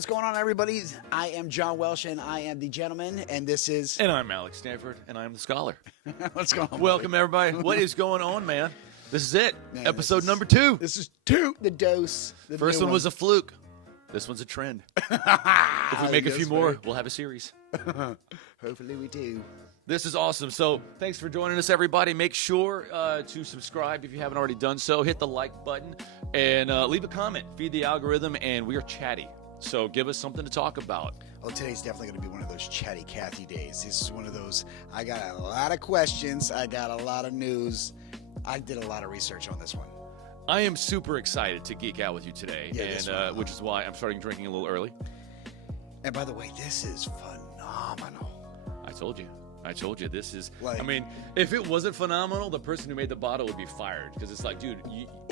what's going on, everybody? I am John Welsh, and I am the gentleman, and this is... And I'm Alex Stanford, and I'm the scholar. What's going on, Welcome, everybody. What is going on, man? This is it. Man, Episode number 2. This is 2, the dose. The First new one was a fluke. This one's a trend. If we make a few more, we'll have a series. Hopefully we do. This is awesome. So thanks for joining us, everybody. Make sure to subscribe if you haven't already done so. Hit the like button and leave a comment. Feed the algorithm, and we are chatty. So give us something to talk about. Oh, today's definitely going to be one of those chatty Cathy days. This is one of those, I got a lot of questions. I got a lot of news. I did a lot of research on this one. I am super excited to geek out with you today, Yeah, which is why I'm starting drinking a little early. And by the way, this is phenomenal. I told you. This is, Like- I mean, if it wasn't phenomenal, the person who made the bottle would be fired. Because it's like, dude,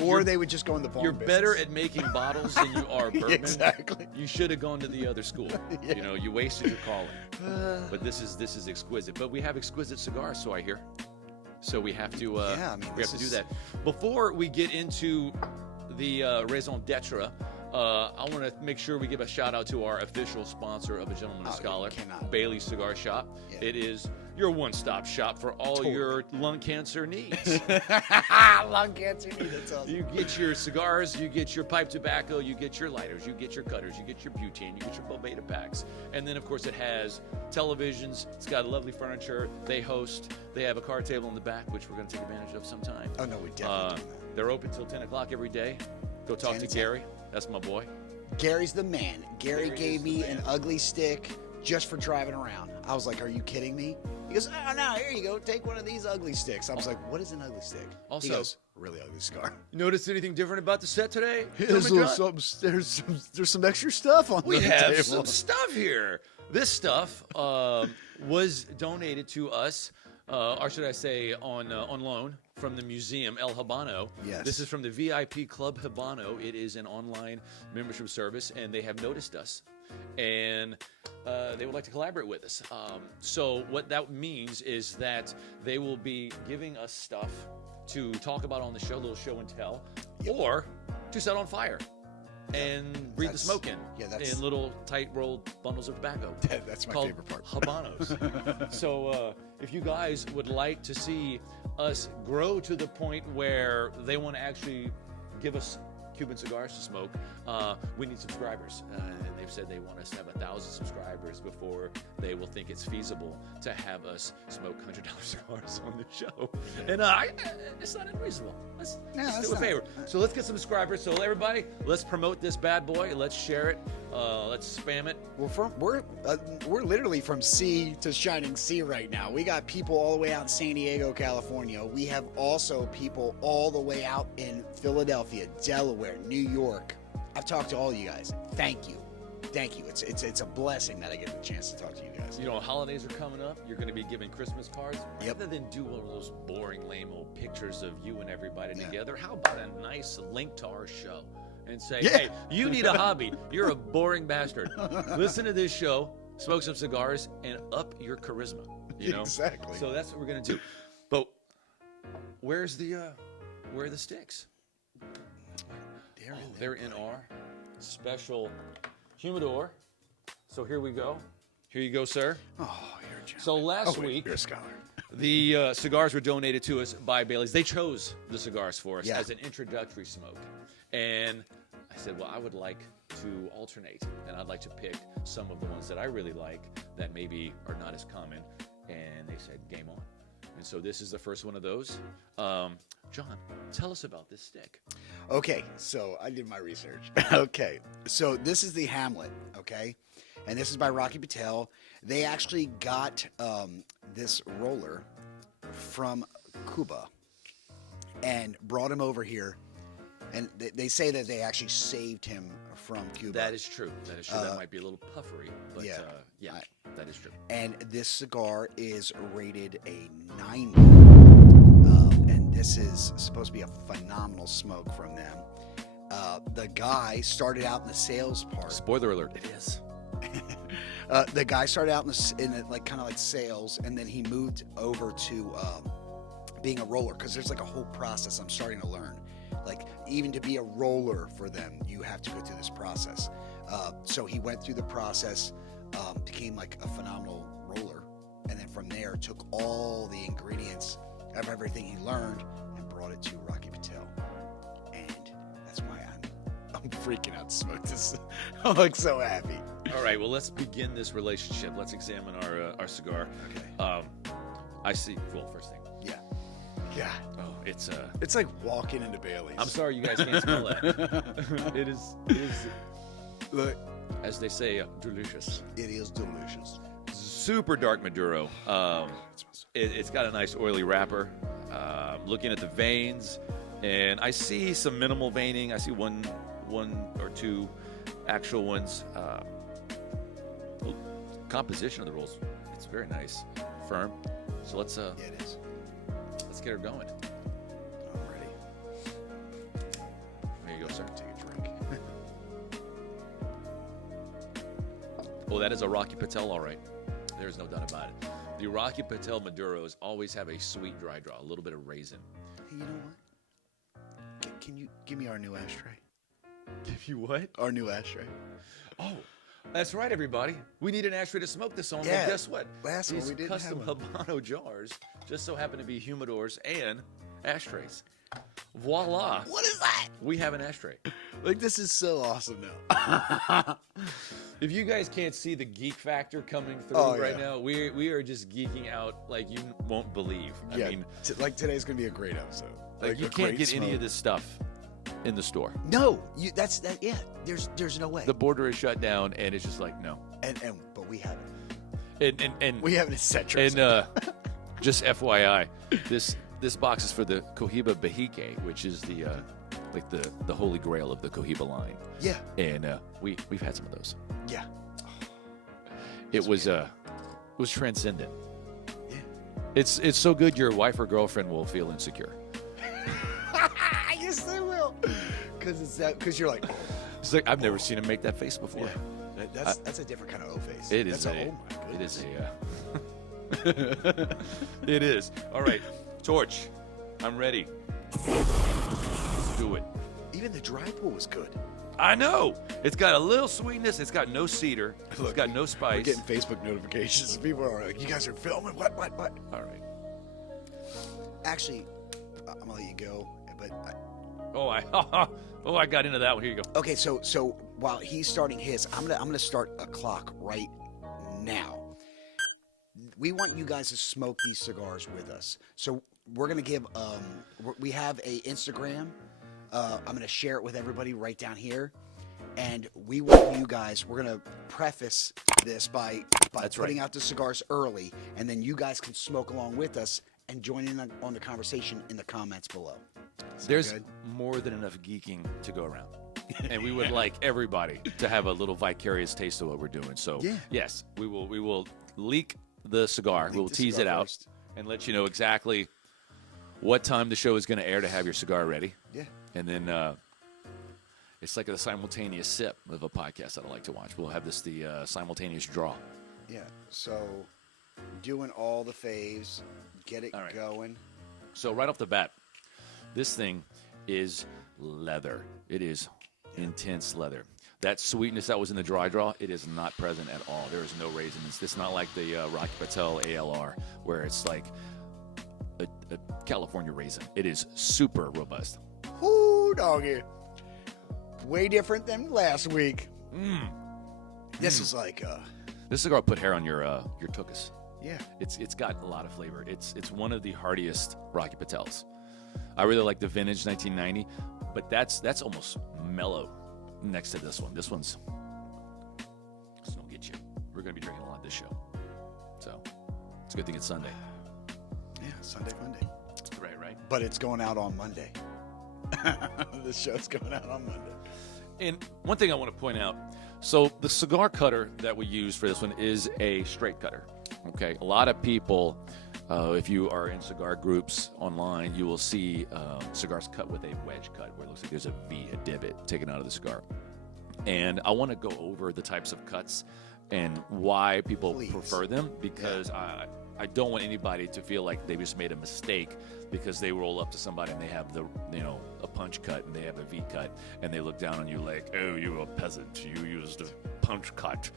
Or they would just go in the farm you're business. better at making bottles than you are bourbon. Exactly. You should have gone to the other school. Yeah. You know, you wasted your calling. But this is exquisite. But we have exquisite cigars, so I hear. So we have to, we have to do that. Before we get into the raison d'etre, I want to make sure we give a shout out to our official sponsor of A Gentleman and Scholar, Bailey's Cigar Shop. Yeah. It is your one-stop shop for all your lung cancer needs. Lung cancer need, that's awesome. You get your cigars, you get your pipe tobacco, you get your lighters, you get your cutters, you get your butane, you get your Boveda packs. And then, of course, it has televisions. It's got lovely furniture. They host. They have a card table in the back, which we're going to take advantage of sometime. Oh, no, we definitely do that. They're open till 10 o'clock every day. Go talk 10 to to Gary. That's my boy. Gary's the man. Gary Gary gave is the me man. an ugly stick just for driving around. I was like, are you kidding me? He goes, oh, no, here you go. Take one of these ugly sticks. I was like, what is an ugly stick? Also- he goes, really ugly cigar. You noticed anything different about the set today? There's Gentleman John? there's some extra stuff on We the have table. some stuff here. This stuff was donated to us, or should I say on loan from the museum El Habano. Yes. This is from the VIP Club Habano. It is an online membership service, and they have noticed us. And they would like to collaborate with us. So what that means is that they will be giving us stuff to talk about on the show, little show and tell, or to set on fire and breathe the smoke in in little tight rolled bundles of tobacco. That's my called favorite part. Habanos. So if you guys would like to see us grow to the point where they want to actually give us Cuban cigars to smoke, we need subscribers. And they've said they want us to have 1,000 subscribers before they will think it's feasible to have us smoke $100 cigars on the show. And it's not unreasonable. Let's do a favor. So let's get some subscribers. So everybody, let's promote this bad boy. Let's share it. Let's spam it. We're literally from sea to shining sea right now. We got people all the way out in San Diego, California. We have also people all the way out in Philadelphia, Delaware, New York. I've talked to all you guys. Thank you. It's a blessing that I get the chance to talk to you guys. You know, holidays are coming up. You're going to be giving Christmas cards. Yep. Rather than do one of those boring, lame old pictures of you and everybody together, how about a nice link to our show and say, hey, you need a hobby. You're a boring bastard. Listen to this show, smoke some cigars, and up your charisma. You know? Exactly. So that's what we're going to do. But where are the sticks? They're in our special humidor. So here we go. Here you go, sir. Oh, you're a gentleman. So last week, you're a scholar. the cigars were donated to us by Bailey's. They chose the cigars for us as an introductory smoke. And I said, well, I would like to alternate, and I'd like to pick some of the ones that I really like that maybe are not as common. And they said, game on. And so this is the first one of those. John, tell us about this stick. Okay, so I did my research. Okay, so this is the Hamlet, okay? And this is by Rocky Patel. They actually got this roller from Cuba and brought him over here. And they say that they actually saved him from Cuba. That is true. That might be a little puffery, but that is true. And this cigar is rated a 90. And this is supposed to be a phenomenal smoke from them. The guy started out in the sales part. Spoiler alert, it is. The guy started out in the like kind of like sales, and then he moved over to being a roller, because there's like a whole process I'm starting to learn. Like, even to be a roller for them, you have to go through this process. So he went through the process, became like a phenomenal roller, and then from there took all the ingredients of everything he learned and brought it to Rocky Patel. And that's why I'm freaking out to smoke this. I'm like so happy. All right, well, let's begin this relationship. Let's examine our cigar. Okay. I see. Well, first thing. Yeah. Oh, It's like walking into Bailey's. I'm sorry you guys can't smell that. It is, Look, as they say, delicious. it is delicious. Super dark Maduro. It's got a nice oily wrapper. Looking at the veins, and I see some minimal veining. I see one or two actual ones. Composition of the rolls, it's very nice, firm. So let's Yeah, it is. let's get her going. I'm ready. There you go, sir. Take a drink. Oh, that is a Rocky Patel, all right. There's no doubt about it. The Rocky Patel Maduros always have a sweet dry draw, a little bit of raisin. Hey, you know what? Can you give me our new ashtray? Give you what? Our new ashtray. Oh, that's right, everybody. We need an ashtray to smoke this on. Yeah. Well, guess what? Last one These we didn't custom have one. Habano jars just so happen to be humidors and ashtrays. Voila. What is that? We have an ashtray. Like, this is so awesome now. If you guys can't see the geek factor coming through right yeah. now, we are just geeking out like you won't believe. I mean, like today's gonna be a great episode. like you a can't great get any smoke. of this stuff in the store. No, that's that. Yeah, there's no way. The border is shut down, and it's just like no. But we have it. And We have an etc. and just FYI, this box is for the Cohiba Bahike, which is the like the holy grail of the Cohiba line. Yeah. And we've had some of those. Yeah. It was transcendent. Yeah. It's so good your wife or girlfriend will feel insecure. Yes, they will. Because you're like, oh, It's like I've never seen him make that face before. yeah. That's a different kind of O face. It is. That's oh my It goodness. is a. It is. All right, Torch. I'm ready. Let's do it. Even the dry pull was good. I know. It's got a little sweetness. It's got no cedar. It's Look, got no We're spice. getting Facebook notifications. People are like, you guys are filming. What? All right. Actually, I'm gonna let you go. But I got into that one. Here you go. okay, so while he's starting his, I'm gonna start a clock right now. We want you guys to smoke these cigars with us. So we're gonna give we have a Instagram. I'm gonna share it with everybody right down here, and we want you guys. We're gonna preface this by That's putting right. out the cigars early, and then you guys can smoke along with us and join in on the conversation in the comments below. Sound There's good? more than enough geeking to go around. And we would like everybody to have a little vicarious taste of what we're doing. So Yeah. yes, we will leak the cigar. Leak We'll the tease cigar it out first. and let you know exactly what time the show is going to air to have your cigar ready. Yeah. And then it's like a simultaneous sip of a podcast that I like to watch. We'll have the simultaneous draw. Yeah. So doing all the faves, get it All right. going. So right off the bat, this thing is leather. It is intense leather. That sweetness that was in the dry draw, it is not present at all. There is no raisins. It's not like the Rocky Patel ALR, where it's like a California raisin. It is super robust. Whoo, doggy. Way different than last week. This is like, This cigar will put hair on your tuchus. yeah. It's got a lot of flavor. It's one of the hardiest Rocky Patels. I really like the vintage 1990, but that's almost mellow next to this one. This one's gonna get you. We're gonna be drinking a lot this show, so it's a good thing it's Sunday. Yeah, Sunday, Monday. Right. But it's going out on Monday. The show's going out on Monday. And one thing I want to point out, so the cigar cutter that we use for this one is a straight cutter. Okay, a lot of people, if you are in cigar groups online, you will see cigars cut with a wedge cut, where it looks like there's a V, a divot taken out of the cigar. And I want to go over the types of cuts and why people Please. prefer them, because I don't want anybody to feel like they just made a mistake because they roll up to somebody and they have a punch cut and they have a V cut and they look down on you like, oh, you're a peasant. You used a punch cut.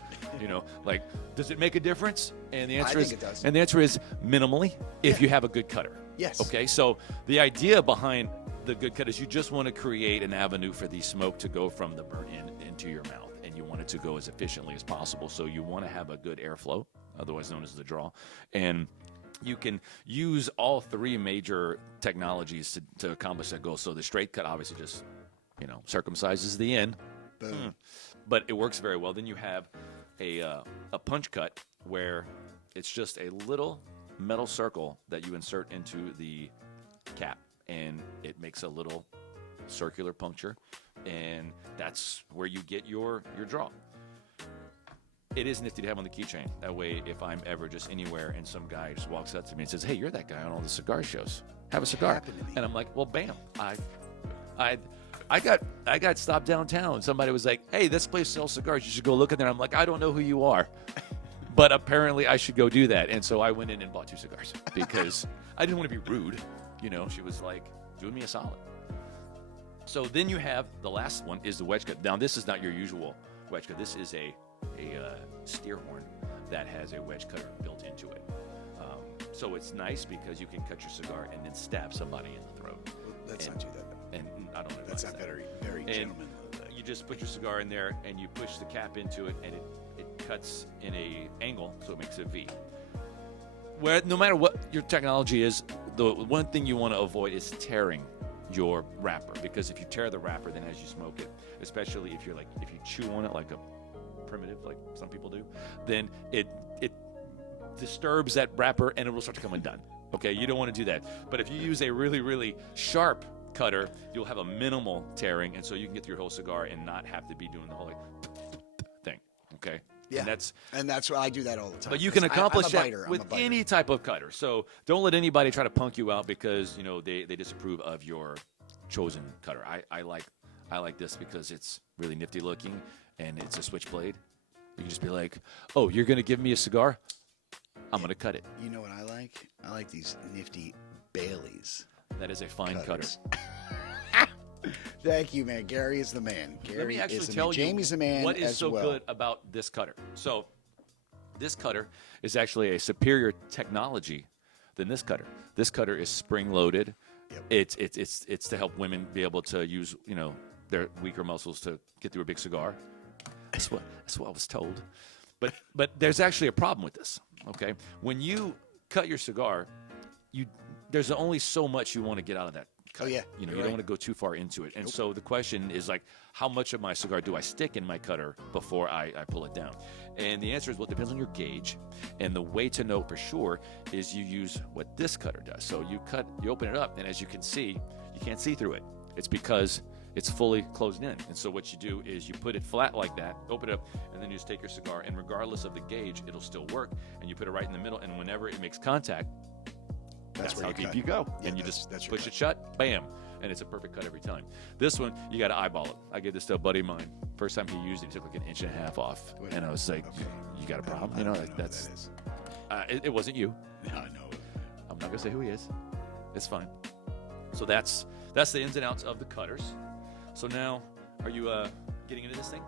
Like, does it make a difference? And the answer I think it does. And the answer is minimally if you have a good cutter. Yes. Okay. So the idea behind the good cut is you just want to create an avenue for the smoke to go from the burnt end into your mouth, and you want it to go as efficiently as possible. So you want to have a good airflow, otherwise known as the draw, and you can use all three major technologies to accomplish that goal. So the straight cut obviously just circumcises the end, Boom. but it works very well. Then you have a punch cut where it's just a little metal circle that you insert into the cap, and it makes a little circular puncture, and that's where you get your draw. It is nifty to have on the keychain. That way, if I'm ever just anywhere and some guy just walks up to me and says, "Hey, you're that guy on all the cigar shows. Have a cigar." Happened to me. And I'm like, "Well, bam! I got stopped downtown. Somebody was like, "Hey, this place sells cigars. You should go look in there." I'm like, "I don't know who you are." But apparently I should go do that. And so I went in and bought 2 cigars because I didn't want to be rude. She was like doing me a solid. So then you have the last one is the wedge cut. Now, this is not your usual wedge cut. This is a steer horn that has a wedge cutter built into it. So it's nice because you can cut your cigar and then stab somebody in the throat. Let's not do that. And I don't know. That's not very, very gentlemanly. You just put your cigar in there and you push the cap into it, and it cuts in a angle, so it makes a V. Where no matter what your technology is, the one thing you want to avoid is tearing your wrapper, because if you tear the wrapper, then as you smoke it, especially if you chew on it like a primitive, like some people do, then it disturbs that wrapper and it will start to come undone. Okay, you don't want to do that. But if you use a really, really sharp cutter, you'll have a minimal tearing, and so you can get through your whole cigar and not have to be doing the whole thing. Okay. Yeah, and that's why I do that all the time. But you can accomplish I'm a biter. that with any type of cutter. So don't let anybody try to punk you out because they disapprove of your chosen cutter. I like this because it's really nifty looking and it's a switchblade. You can just be like, "Oh, you're gonna give me a cigar? I'm gonna cut it." You know what I like? I like these nifty Baileys. That is a fine Cutters. cutter. Thank you, man. Gary is the man. Gary Let me actually is the tell man. you Jamie's the man what is as so well. good about this cutter. So this cutter is actually a superior technology than this cutter. This cutter is spring-loaded. Yep. It's to help women be able to use their weaker muscles to get through a big cigar. That's what I was told. But there's actually a problem with this. Okay, when you cut your cigar, there's only so much you want to get out of that cut. Oh, yeah. You You're don't right. want to go too far into it. And so the question is like, how much of my cigar do I stick in my cutter before I pull it down? And the answer is, well, it depends on your gauge. And the way to know for sure is you use what this cutter does. So you open it up, and as you can see, you can't see through it. It's because it's fully closed in. And so what you do is you put it flat like that, open it up, and then you just take your cigar, and regardless of the gauge, it'll still work. And you put it right in the middle, and whenever it makes contact, that's where how you deep cut. you go. Yeah, And you that's just your push cut. it shut, bam, and it's a perfect cut every time. This one, you got to eyeball it. I gave this to a buddy of mine. First time he used it, he took like 1.5 inches off. Wait, And I was like, okay. you got a problem? I don't know Like who that's, that is. it wasn't you. No, I know. I'm not going to say who he is. It's fine. So that's the ins and outs of the cutters. So now, are you getting into this thing?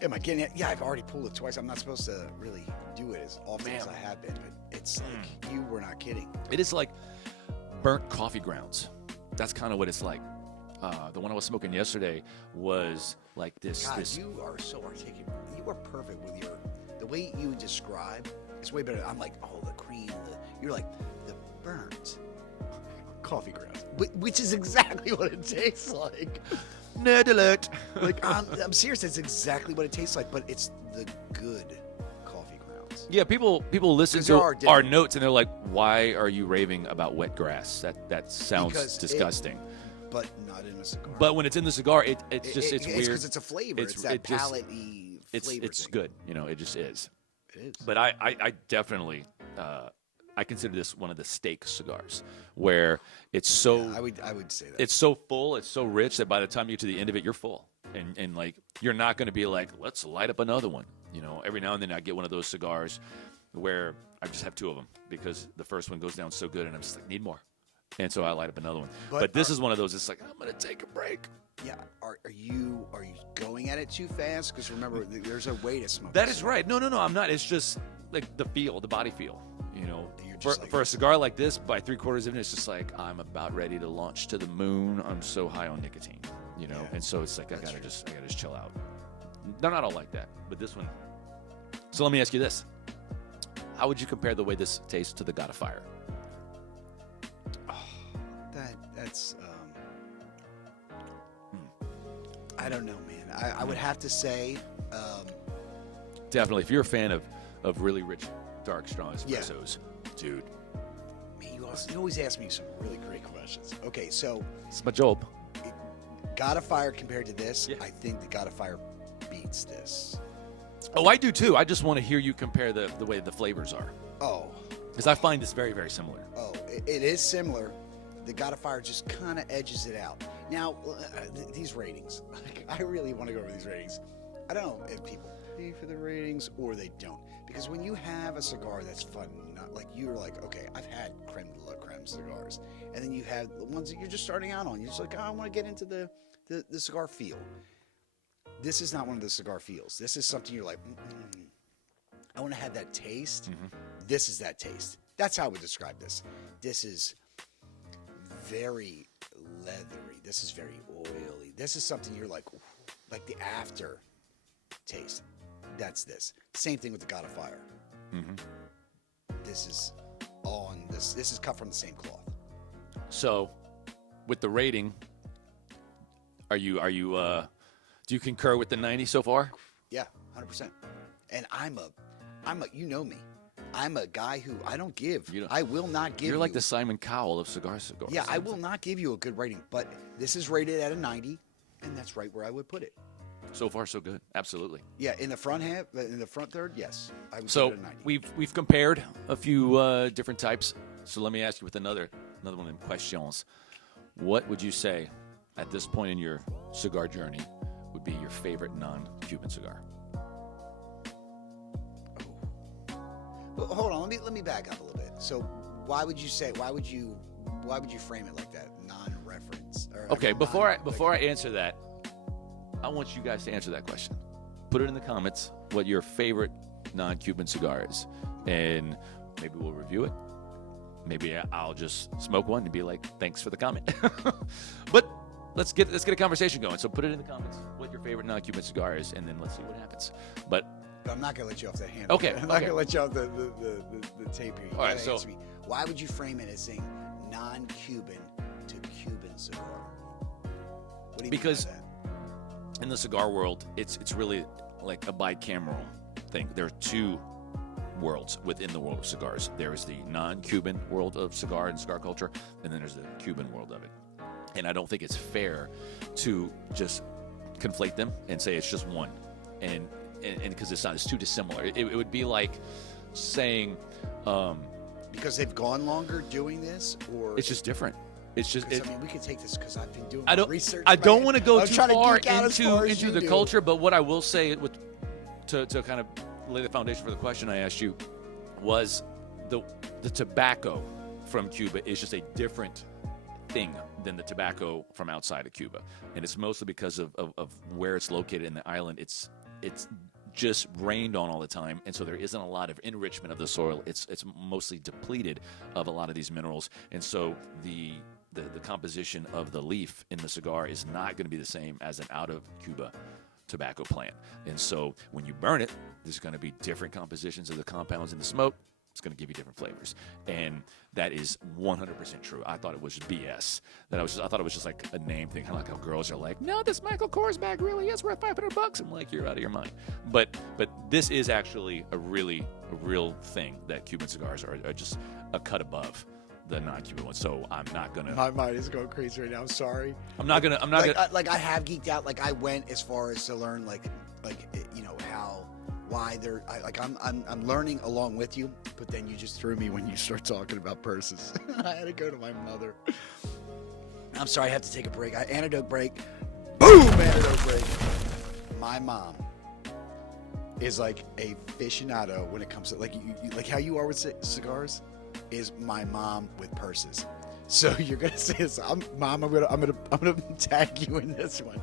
Am I getting it? Yeah, I've already pulled it twice. I'm not supposed to really do it as often as Man. I have been, but it's like you were not kidding. It is like burnt coffee grounds. That's kind of what it's like. The one I was smoking yesterday was like this. God, this you are so articulate. You are perfect with the way you describe. It's way better. I'm like, oh, the cream. You're like the burnt coffee grounds, which is exactly what it tastes like. nerd alert. Like I'm serious. That's exactly what it tastes like, but it's the good coffee grounds. Yeah, people listen 'Cause there are to our different- notes and they're like, "Why are you raving about wet grass? That sounds Because disgusting." But not in a cigar. But when it's in the cigar, it's weird. It's because it's a flavor. It's that it just- palate-y flavor It's thing. good. It just is. It is. But I definitely I consider this one of the steak cigars where it's so Yeah, I would say that. it's so full, it's so rich that by the time you get to the end of it, you're full. And like you're not going to be like, let's light up another one. Every now and then I get one of those cigars where I just have 2 of them because the first one goes down so good, and I'm just like, need more. And so I light up another one. But this is one of those. It's like, I'm gonna take a break. Yeah. Are you going at it too fast? Because remember, there's a way to smoke. That is right. No, I'm not. It's just like the body feel. You know, just like, for a cigar like this, by 3/4 of it, it's just like I'm about ready to launch to the moon. I'm so high on nicotine. You know, Yeah, and so it's like I gotta just chill out. They're not all like that, but this one. So let me ask you this: how would you compare the way this tastes to the God of Fire? That's I don't know, man. I would have to say Definitely, if you're a fan of really rich, dark, strong espressos, dude. man, you always ask me some really great questions. Okay, so It's my job. God of Fire compared to this, Yeah. I think the God of Fire beats this. Oh, I do too. I just want to hear you compare the way the flavors are. Oh, Because I find this very, very similar. it is similar. The God of Fire just kind of edges it out. Now, these ratings, I really want to go over these ratings. I don't know if people pay for the ratings or they don't. Because when you have a cigar that's fun, not like you're like, okay, I've had creme de la creme cigars. And then you have the ones that you're just starting out on. You're just like, oh, I want to get into the cigar feel. This is not one of the cigar feels. This is something you're like, I want to have that taste. This is that taste. That's how I would describe this. This is very leathery. This is very oily. This is something you're like the after taste. That's this. Same thing with the God of Fire. This is on this. This is cut from the same cloth. So, with the rating, are you do you concur with the 90 so far? Yeah, 100%. And I'm a, you know me. I'm a guy who I don't give. I will not give. You're like the Simon Cowell of cigars. Yeah, I will not give you a good rating, but this is rated at a 90, and that's right where I would put it. So far, so good. Absolutely. Yeah, in the front third, yes, I would So put it at a 90. we've compared a few different types. So let me ask you with another one of them questions. What would you say at this point in your cigar journey would be your favorite non-Cuban cigar? Well, hold on, let me back up a little bit. So, why would you frame it like that? Non-reference. Okay, before I answer that, I want you guys to answer that question. Put it in the comments what your favorite non-Cuban cigar is, and maybe we'll review it. Maybe I'll just smoke one and be like, "Thanks for the comment." But let's get a conversation going. So put it in the comments what your favorite non-Cuban cigar is, and then let's see what happens. But I'm not gonna let you off the hand. Okay, I'm not okay. gonna let you off the tape here. You All right, gotta so- answer me. Why would you frame it as saying non-Cuban to Cuban cigar? What do you Because mean by that? in the cigar world, it's really like a bicameral thing. There are 2 worlds within the world of cigars. There is the non-Cuban world of cigar and cigar culture, and then there's the Cuban world of it. And I don't think it's fair to just conflate them and say it's just one. And because it's too dissimilar. It would be like saying Because they've gone longer doing this, or it's just different. It's just. I mean, we can take this because I've been doing I don't. research. I don't man. want to go I'm too trying to far geek out as far as into you the do. culture, but what I will say to kind of lay the foundation for the question I asked you was the tobacco from Cuba is just a different thing than the tobacco from outside of Cuba, and it's mostly because of where it's located in the island. It's just rained on all the time, and so there isn't a lot of enrichment of the soil. It's mostly depleted of a lot of these minerals, and so the composition of the leaf in the cigar is not going to be the same as an out of Cuba tobacco plant. And so when you burn it, there's going to be different compositions of the compounds in the smoke. It's going to give you different flavors, and that is 100% true. I thought it was BS. I thought it was just like a name thing, kind of like how girls are like, "No, this Michael Kors bag really is worth $500." I'm like, "You're out of your mind." But this is actually a real thing that Cuban cigars are just a cut above the non-Cuban ones. So I'm not gonna. My mind is going crazy right now. I'm sorry. I'm not gonna. I have geeked out. Like I went as far as to learn why they're I'm learning along with you, but then you just threw me when you start talking about purses. I had to go to my mother. I'm sorry, I have to take a break. Antidote break. Boom, antidote break. My mom is like a aficionado when it comes to like like how you are with cigars, is my mom with purses. So you're gonna say this, Mom. I'm gonna tag you in this one,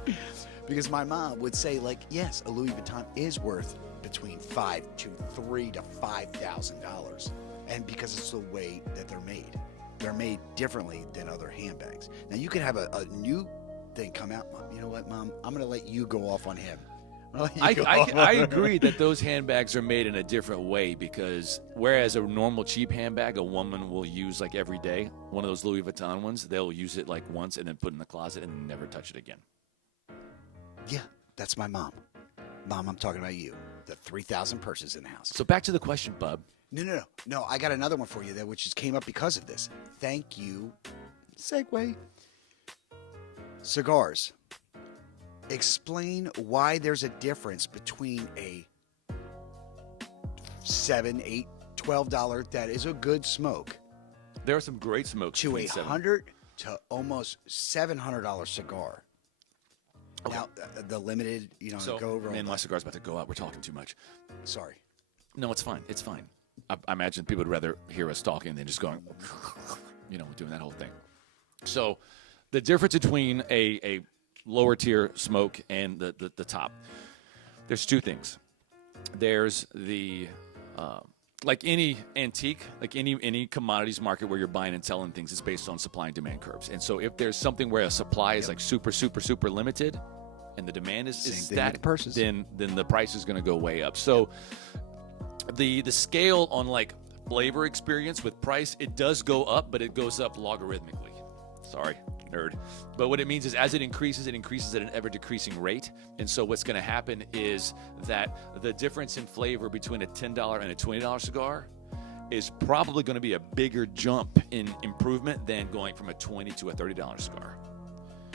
because my mom would say like, yes, a Louis Vuitton is worth between $3,000 to $5,000, and because it's the way that they're made differently than other handbags. Now you can have a new thing come out, Mom. You know what, Mom? I'm gonna let you go off on him. I agree that those handbags are made in a different way, because whereas a normal cheap handbag a woman will use like every day, one of those Louis Vuitton ones, they'll use it like once and then put it in the closet and never touch it again. Yeah, that's my mom. Mom, I'm talking about you. The 3,000 purses in the house. So back to the question, bub. No. I got another one for you that which just came up because of this. Thank you. Segue. Cigars. Explain why there's a difference between a $7, $8, $12 that is a good smoke There are some great smokes to a between $100 to almost $700 cigar. Okay. Now, the limited, So, go over all man, my that. cigar's about to go out. We're talking too much. Sorry. No, it's fine. It's fine. I imagine people would rather hear us talking than just going, doing that whole thing. So the difference between a lower tier smoke and the top, there's two things. There's the like any antique, like any commodities market where you're buying and selling things, it's based on supply and demand curves. And so if there's something where a supply is like super limited and the demand is static, then the price is going to go way up. So the scale on like flavor experience with price, it does go up, but it goes up logarithmically. Sorry, nerd. But what it means is as it increases at an ever-decreasing rate. And so what's going to happen is that the difference in flavor between a $10 and a $20 cigar is probably going to be a bigger jump in improvement than going from a $20 to a $30 cigar.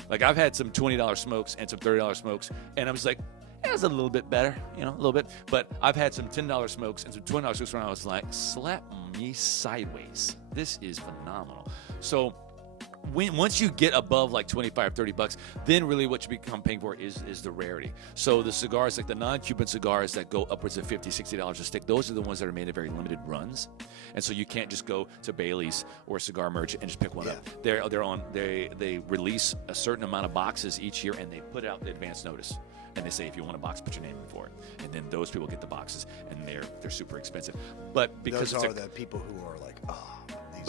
Like I've had some $20 smokes and some $30 smokes, and I'm just like, it was a little bit better, a little bit. But I've had some $10 smokes and some $20 smokes where I was like, slap me sideways. This is phenomenal. So once you get above like $25, $30, then really what you become paying for is the rarity. So the cigars, like the non-Cuban cigars that go upwards of $50, $60 a stick, those are the ones that are made in very limited runs. And so you can't just go to Bailey's or a cigar merchant and just pick one up. They release a certain amount of boxes each year, and they put out the advance notice. And they say, if you want a box, put your name in for it. And then those people get the boxes, and they're super expensive. But because those are the people who are like,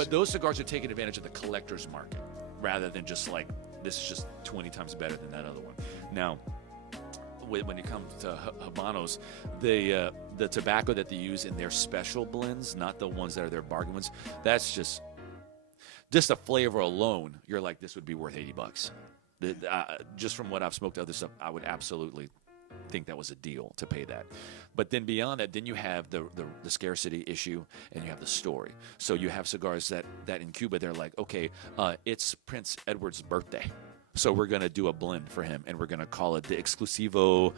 those cigars are taking advantage of the collector's market rather than just like, this is just 20 times better than that other one. Now, when it comes to Habanos, the tobacco that they use in their special blends, not the ones that are their bargain ones, that's just a flavor alone. You're like, this would be worth $80. Just from what I've smoked other stuff, I would absolutely think that was a deal to pay that. But then beyond that, then you have the scarcity issue, and you have the story. So you have cigars that in Cuba, they're like, okay, it's Prince Edward's birthday, so we're going to do a blend for him, and we're going to call it the Exclusivo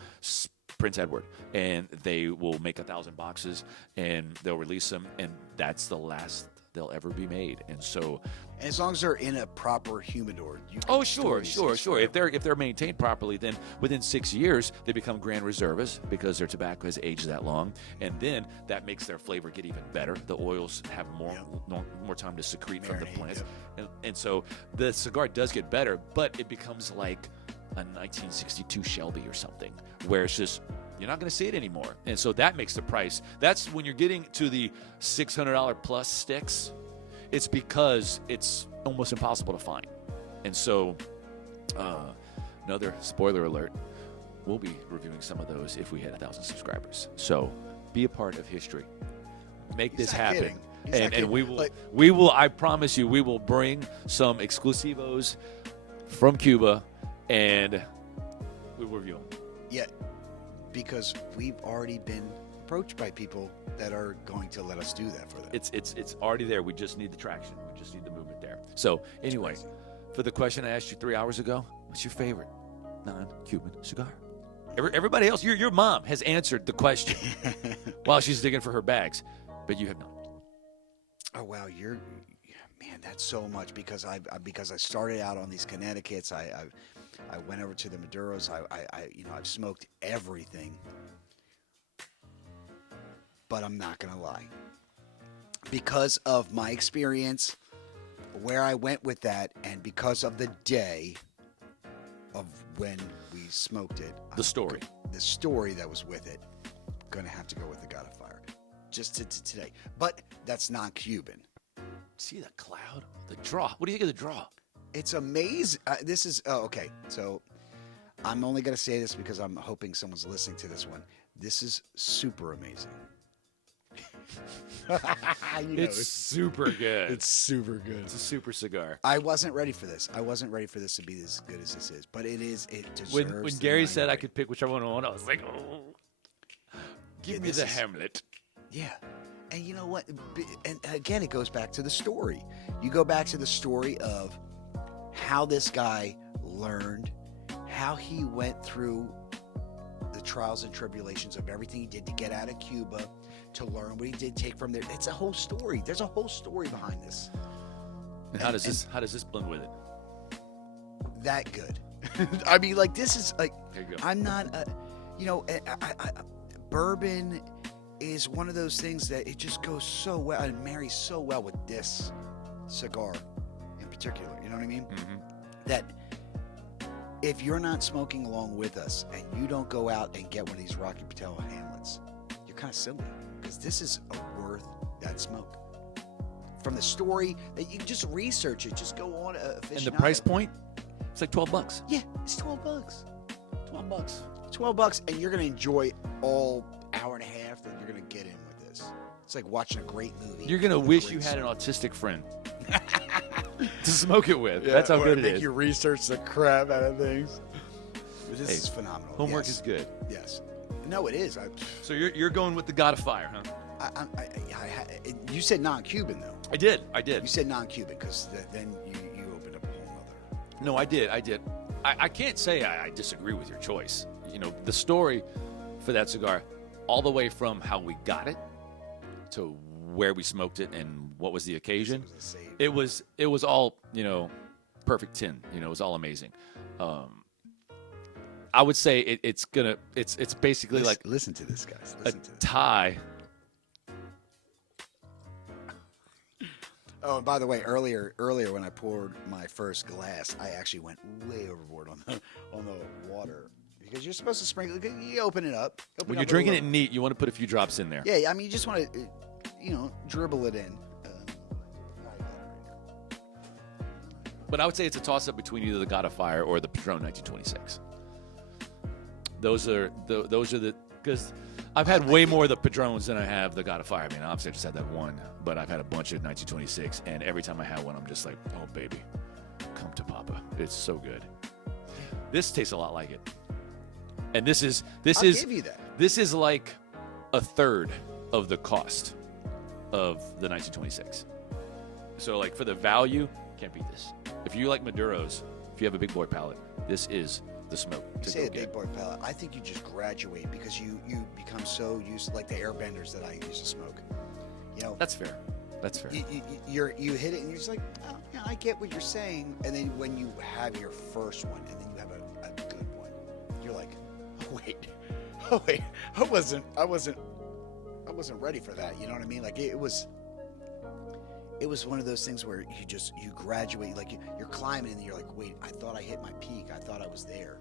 Prince Edward. And they will make 1,000 boxes, and they'll release them, and that's the last they'll ever be made. And so, and as long as they're in a proper humidor, you can sure. If they're maintained properly, then within 6 years they become Grand Reservas because their tobacco has aged that long, and then that makes their flavor get even better. The oils have more time to secrete from the plants, and so the cigar does get better, but it becomes like a 1962 Shelby or something, where it's just, you're not going to see it anymore. And so that makes the price. That's when you're getting to the $600 plus sticks. It's because it's almost impossible to find. And so, another spoiler alert, we'll be reviewing some of those if we hit 1,000 subscribers. So be a part of history. Make this happen. And we will, I promise you, we will bring some exclusivos from Cuba, and we will review them. Yeah. Because we've already been approached by people that are going to let us do that for them. It's already there. We just need the traction. We just need the movement there. So anyway, for the question I asked you 3 hours ago, what's your favorite non-Cuban cigar? Everybody else, your mom has answered the question while she's digging for her bags, but you have not. Oh wow, man, that's so much because I started out on these Connecticut's. I went over to the Maduros. I've smoked everything. but I'm not going to lie. Because of my experience, where I went with that, and because of the day of when we smoked it. The story. The story that was with it. I'm going to have to go with the God of Fire. Just to today. But that's non-Cuban. See the cloud? The draw. What do you think of the draw? It's amazing. This is, okay. So I'm only going to say this because I'm hoping someone's listening to this one. This is super amazing. It's super good. It's super good. It's a super cigar. I wasn't ready for this. I wasn't ready for this to be as good as this is. But it is. It deserves. When Gary said I could pick whichever one I want, I was like, oh, give me the Hamlet. Yeah. And you know what? And again, it goes back to the story. You go back to the story of how this guy learned, how he went through the trials and tribulations of everything he did to get out of Cuba, to learn what he did take from there. It's a whole story. There's a whole story behind this. And how does this blend with it? That good. I mean, like, this is like, There you go. I'm not, bourbon is one of those things that it just goes so well and marries so well with this cigar in particular. You know what I mean? Mm-hmm. That if you're not smoking along with us and you don't go out and get one of these Rocky Patel Hamlets, you're kind of silly, because this is worth that smoke. From the story that you can just research it, just go on. And the price point? It's like $12. Yeah, it's $12. $12. $12, and you're gonna enjoy all hour and a half that you're gonna get in with this. It's like watching a great movie. You're gonna wish you had an autistic friend to smoke it with. That's how good it is. You research the crap out of things. This is phenomenal. Homework Yes. is good. Yes. No, it is. So you're going with the God of Fire, huh? You said non-Cuban though. I did. You said non-Cuban because then you opened up a whole other. No, I did. I can't say I disagree with your choice. You know, the story for that cigar, all the way from how we got it to where we smoked it and what was the occasion. It was all, perfect 10. It was all amazing. I would say it's basically listen to this, guys. a tie. Oh, and by the way, earlier when I poured my first glass, I actually went way overboard on the water, because you're supposed to sprinkle. You open it up. When you're drinking it neat, you want to put a few drops in there. Yeah, I mean, you just want to, dribble it in. But I would say it's a toss-up between either the God of Fire or the Padron 1926. Those are the, because I've had way more of the Padrones than I have the God of Fire. I mean, obviously I just had that one, but I've had a bunch of 1926, and every time I have one, I'm just like, oh baby, come to Papa. It's so good. This tastes a lot like it, and this is I'll give you that. This is like a third of the cost of the 1926. So like for the value, can't beat this. If you like Maduros, if you have a big boy palate, this is the smoke You to say go a big get. boy palate. I think you just graduate because you become so used, like the airbenders that I used to smoke. That's fair. That's fair. You hit it and you're just like, oh, yeah, I get what you're saying. And then when you have your first one and then you have a good one, you're like, oh wait, I wasn't ready for that. You know what I mean? Like it was one of those things where you graduate, like you're climbing and you're like, wait, I thought I hit my peak. I thought I was there.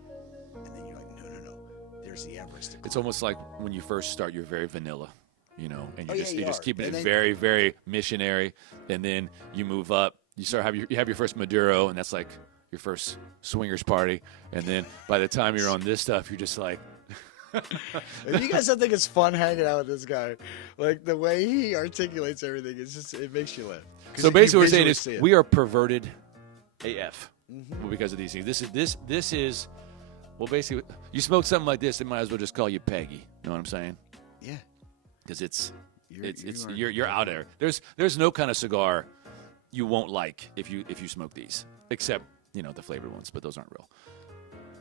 And then you're like, no. There's the Everest. It's almost like when you first start, you're very vanilla, and you're you just are. keeping And it then- very, very missionary. And then you move up. You have your first Maduro, and that's like your first swingers party. And then by the time you're on this stuff, you're just like, You guys don't think it's fun hanging out with this guy? Like the way he articulates everything, it makes you laugh. So basically, what we're saying is see it. we are perverted AF Mm-hmm. because of these things. This is well, basically, you smoke something like this, they might as well just call you Peggy. You know what I'm saying? Yeah. Because You you're out there. There's no kind of cigar you won't like if you smoke these, except the flavored ones, but those aren't real.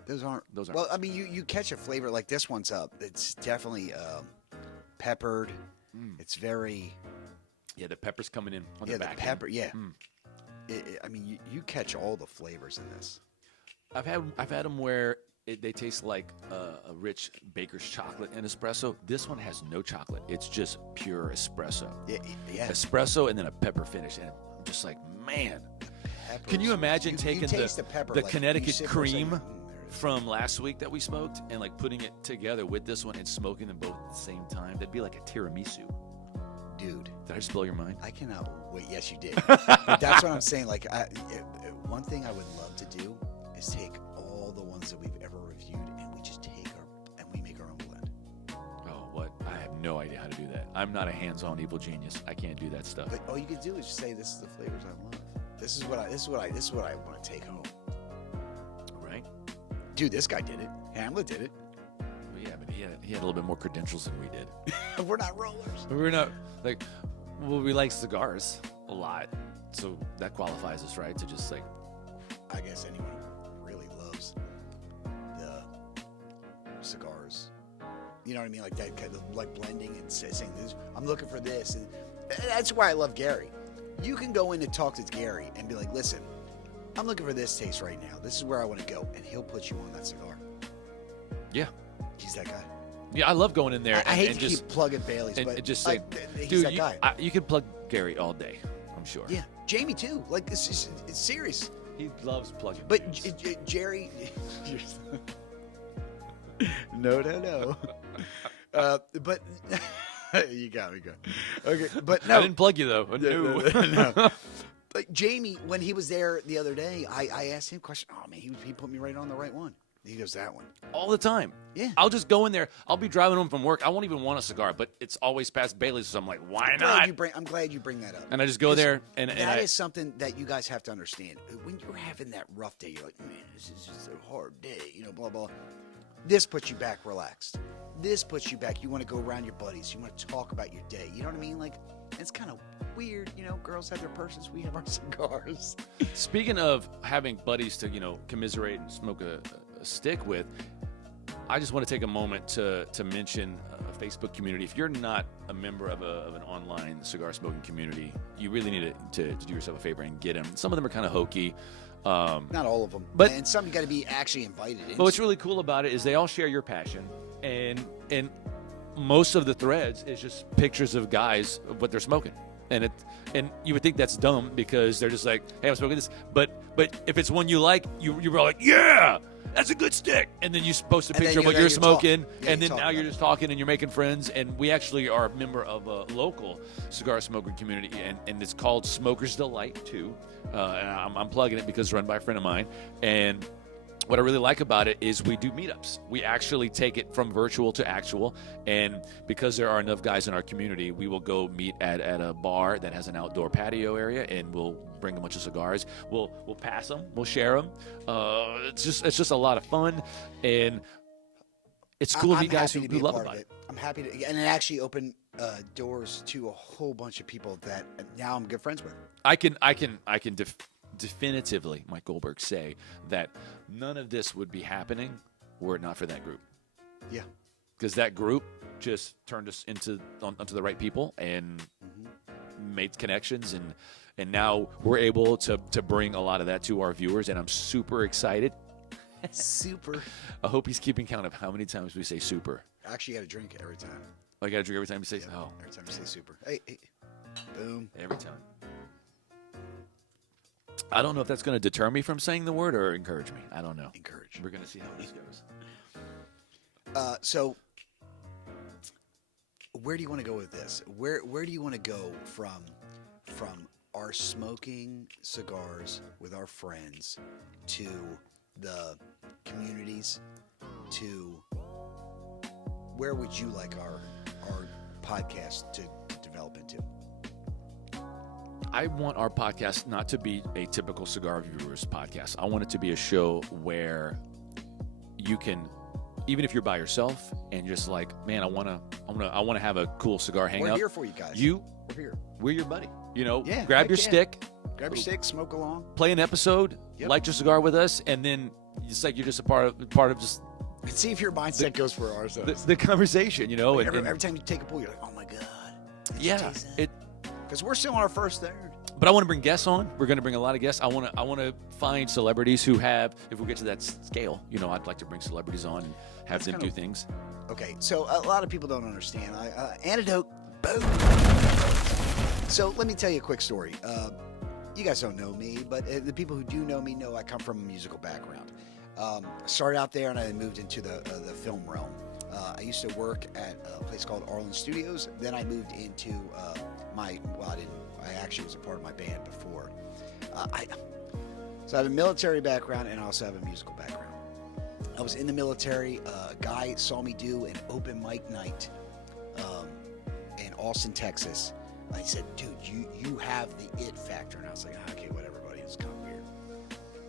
Those aren't. Those aren't. Well, I mean, you catch a flavor like this one's up. It's definitely peppered. It's very. Yeah, the pepper's coming in on Yeah, the the back. pepper. end. Yeah. I mean, you catch all the flavors in this. I've had them where they taste like a rich baker's chocolate and espresso. This one has no chocolate. It's just pure espresso. Yeah. Espresso and then a pepper finish. And I'm just like, man. Peppers. Can you imagine taking taste the pepper, the like, Connecticut you sip for a second, cream there it is. from last week that we smoked and like putting it together with this one and smoking them both at the same time? That'd be like a tiramisu. Dude, Did I just blow your mind? I cannot wait. Yes, you did. But that's what I'm saying. Like, one thing I would love to do is take all the ones that we've ever reviewed and we just we make our own blend. Oh, what? I have no idea how to do that. I'm not a hands-on evil genius. I can't do that stuff. But all you could do is just say, "This is the flavors I love. This is what I want to take home." Right? Dude, this guy did it. Hamlet did it. Well, yeah, but he had a little bit more credentials than we did. We're not rollers. We're not like, well, we like cigars a lot, so that qualifies us, right? To just like, I guess anyone who really loves the cigars, you know what I mean, like that kind of like blending and saying this. I'm looking for this, and that's why I love Gary. You can go in and talk to Gary and be like, "Listen, I'm looking for this taste right now. This is where I want to go," and he'll put you on that cigar. yeah, He's that guy. yeah. I love going in there. I hate and to just, keep plugging Bailey's, and but just say, he's dude, that guy. you can plug Gary all day. I'm sure. Yeah, Jamie too. Like it's serious. He loves plugging. But dudes. Jerry, no. But you got me good. Okay, but no, I didn't plug you though. no. Like Jamie, when he was there the other day, I asked him a question. Oh man, he put me right on the right one. He goes, that one. All the time. Yeah. I'll just go in there. I'll be driving home from work. I won't even want a cigar, but it's always past Bailey's, so I'm like, why not? I'm glad you bring that up. And I just go there, and that I is something that you guys have to understand. When you're having that rough day, you're like, man, this is just a hard day, blah, blah. This puts you back relaxed. This puts you back. You want to go around your buddies. You want to talk about your day. You know what I mean? Like, it's kind of weird, girls have their purses. We have our cigars. Speaking of having buddies to, commiserate and smoke a stick with, I just want to take a moment to mention a Facebook community. If you're not a member of an online cigar smoking community, you really need to do yourself a favor and get them. Some of them are kind of hokey. Not all of them, but and some you got to be actually invited in. But what's really cool about it is they all share your passion, and most of the threads is just pictures of guys of what they're smoking. And you would think that's dumb because they're just like, hey, I'm smoking this. But if it's one you like, you're like, yeah, that's a good stick. And then you post a picture of what you're smoking, and then now you're just talking and you're making friends. And we actually are a member of a local cigar smoking community, and it's called Smoker's Delight too. And I'm plugging it because it's run by a friend of mine. And what I really like about it is we do meetups. We actually take it from virtual to actual, and because there are enough guys in our community, we will go meet at a bar that has an outdoor patio area, and we'll bring a bunch of cigars. We'll pass them. We'll share them. It's just a lot of fun, and it's cool to meet guys who love about it. I'm happy to, and it actually opened doors to a whole bunch of people that now I'm good friends with. I can definitively, Mike Goldberg, say that none of this would be happening were it not for that group. Yeah. Because that group just turned us onto the right people and made connections, and now we're able to bring a lot of that to our viewers, and I'm super excited. Super. I hope he's keeping count of how many times we say super. Actually, you got to drink every time. I got to drink every time you say Every time you say super. Hey. Boom. Every time. I don't know if that's going to deter me from saying the word or encourage me. I don't know. Encourage. We're going to see how this goes. So, where do you want to go with this? Where do you want to go from our smoking cigars with our friends to the communities to where would you like our podcast to develop into? I want our podcast not to be a typical Cigar Viewers podcast. I want it to be a show where you can, even if you're by yourself and just like, man, I want to have a cool cigar hangout. We're here for you guys. We're here. We're your buddy. Grab your stick. Grab your stick, smoke along. Play an episode, light your cigar with us, and then it's like you're just a part of just. And see if your mindset goes for ours. The conversation, Every time you take a pull, you're like, oh my god. Yeah. Because we're still on our first third. But I want to bring guests on. We're going to bring a lot of guests. I want to find celebrities who have, if we get to that scale, I'd like to bring celebrities on and have them do things. Okay, so a lot of people don't understand. Antidote, boom. So let me tell you a quick story. You guys don't know me, but the people who do know me know I come from a musical background. Started out there and I moved into the film realm. I used to work at a place called Arlen Studios. Then I moved into I actually was a part of my band before. So I have a military background and I also have a musical background. I was in the military. A guy saw me do an open mic night in Austin, Texas. I said, dude, you have the it factor. And I was like, okay, whatever, buddy. It's kind of weird.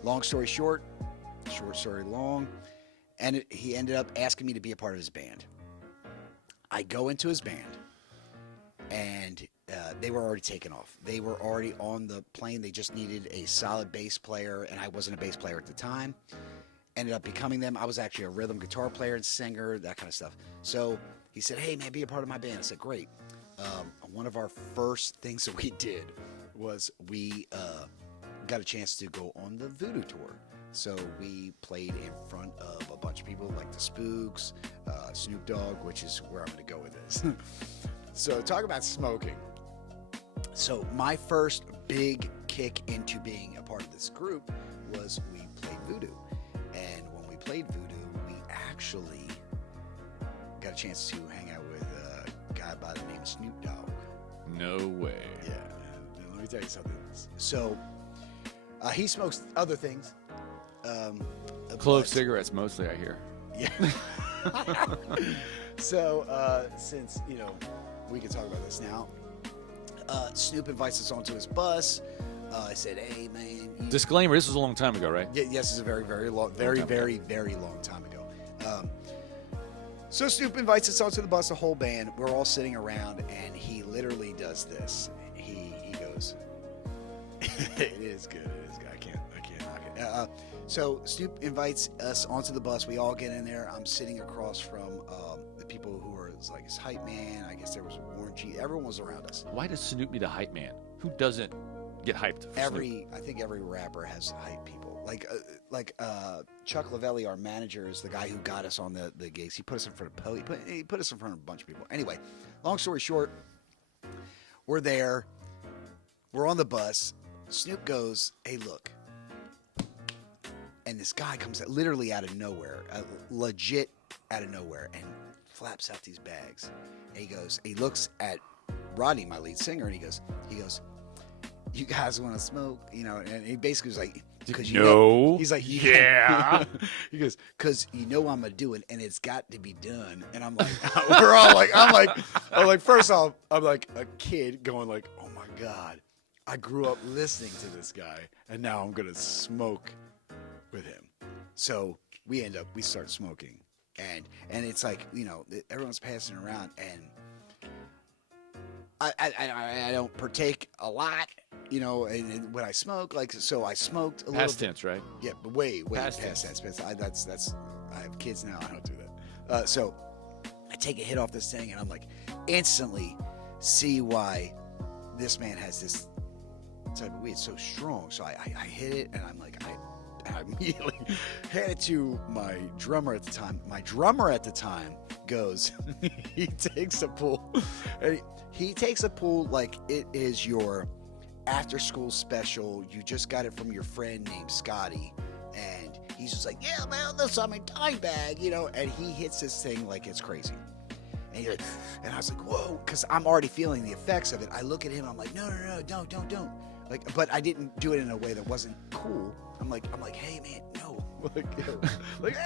Long story short story long. And he ended up asking me to be a part of his band. I go into his band, and they were already taken off. They were already on the plane. They just needed a solid bass player, and I wasn't a bass player at the time. Ended up becoming them. I was actually a rhythm guitar player and singer, that kind of stuff. So he said, hey, man, be a part of my band. I said, great. One of our first things that we did was we got a chance to go on the Voodoo tour. So we played in front of a bunch of people like the Spooks, Snoop Dogg, which is where I'm going to go with this. So talk about smoking. So my first big kick into being a part of this group was we played Voodoo. And when we played Voodoo, we actually got a chance to hang out with a guy by the name of Snoop Dogg. No way. Yeah. Let me tell you something. So he smokes other things. Clove cigarettes mostly, I hear. Yeah. So since we can talk about this now, Snoop invites us onto his bus. I said, hey man, disclaimer, this was a long time ago, right? Yeah, yes, it's a very, very long, very long time ago. So Snoop invites us onto the bus, the whole band. We're all sitting around, and he literally does this. He goes, it is good. I can't knock it. So Snoop invites us onto the bus. We all get in there. I'm sitting across from the people who are like his hype man. I guess there was Warren G. Everyone was around us. Why does Snoop need a hype man? Who doesn't get hyped for Snoop? I think every rapper has hype people. Like Chuck Lavelli, our manager, is the guy who got us on the gigs. He put us in front of he put us in front of a bunch of people. Anyway, long story short, we're there. We're on the bus. Snoop goes, hey, look. And this guy comes literally out of nowhere, legit out of nowhere, and flaps out these bags. And he looks at Rodney, my lead singer, and he goes, you guys want to smoke? And he basically was like, because he's like, yeah. He goes, because I'm gonna do it, and it's got to be done. And I'm like, we're all like, I'm like, first off, I'm like a kid going like, oh my God, I grew up listening to this guy, and now I'm gonna smoke with him. So we start smoking, and it's like, everyone's passing around, and I don't partake a lot, and when I smoke, so I smoked a little Past tense, right? Yeah, but way Past past tense. That's I have kids now. I don't do that. So I take a hit off this thing, and I'm like, instantly see why this man has this type of weed. It's so strong. So I hit it, and I'm like, I immediately hand it to my drummer at the time. My drummer at the time goes, he takes a pull. He takes a pull like it is your after school special. You just got it from your friend named Scotty. And he's just like, yeah, man, that's on my dime bag, and he hits this thing like it's crazy. And I was like, whoa, because I'm already feeling the effects of it. I look at him, I'm like, no, don't. But I didn't do it in a way that wasn't cool. I'm like, hey man, no.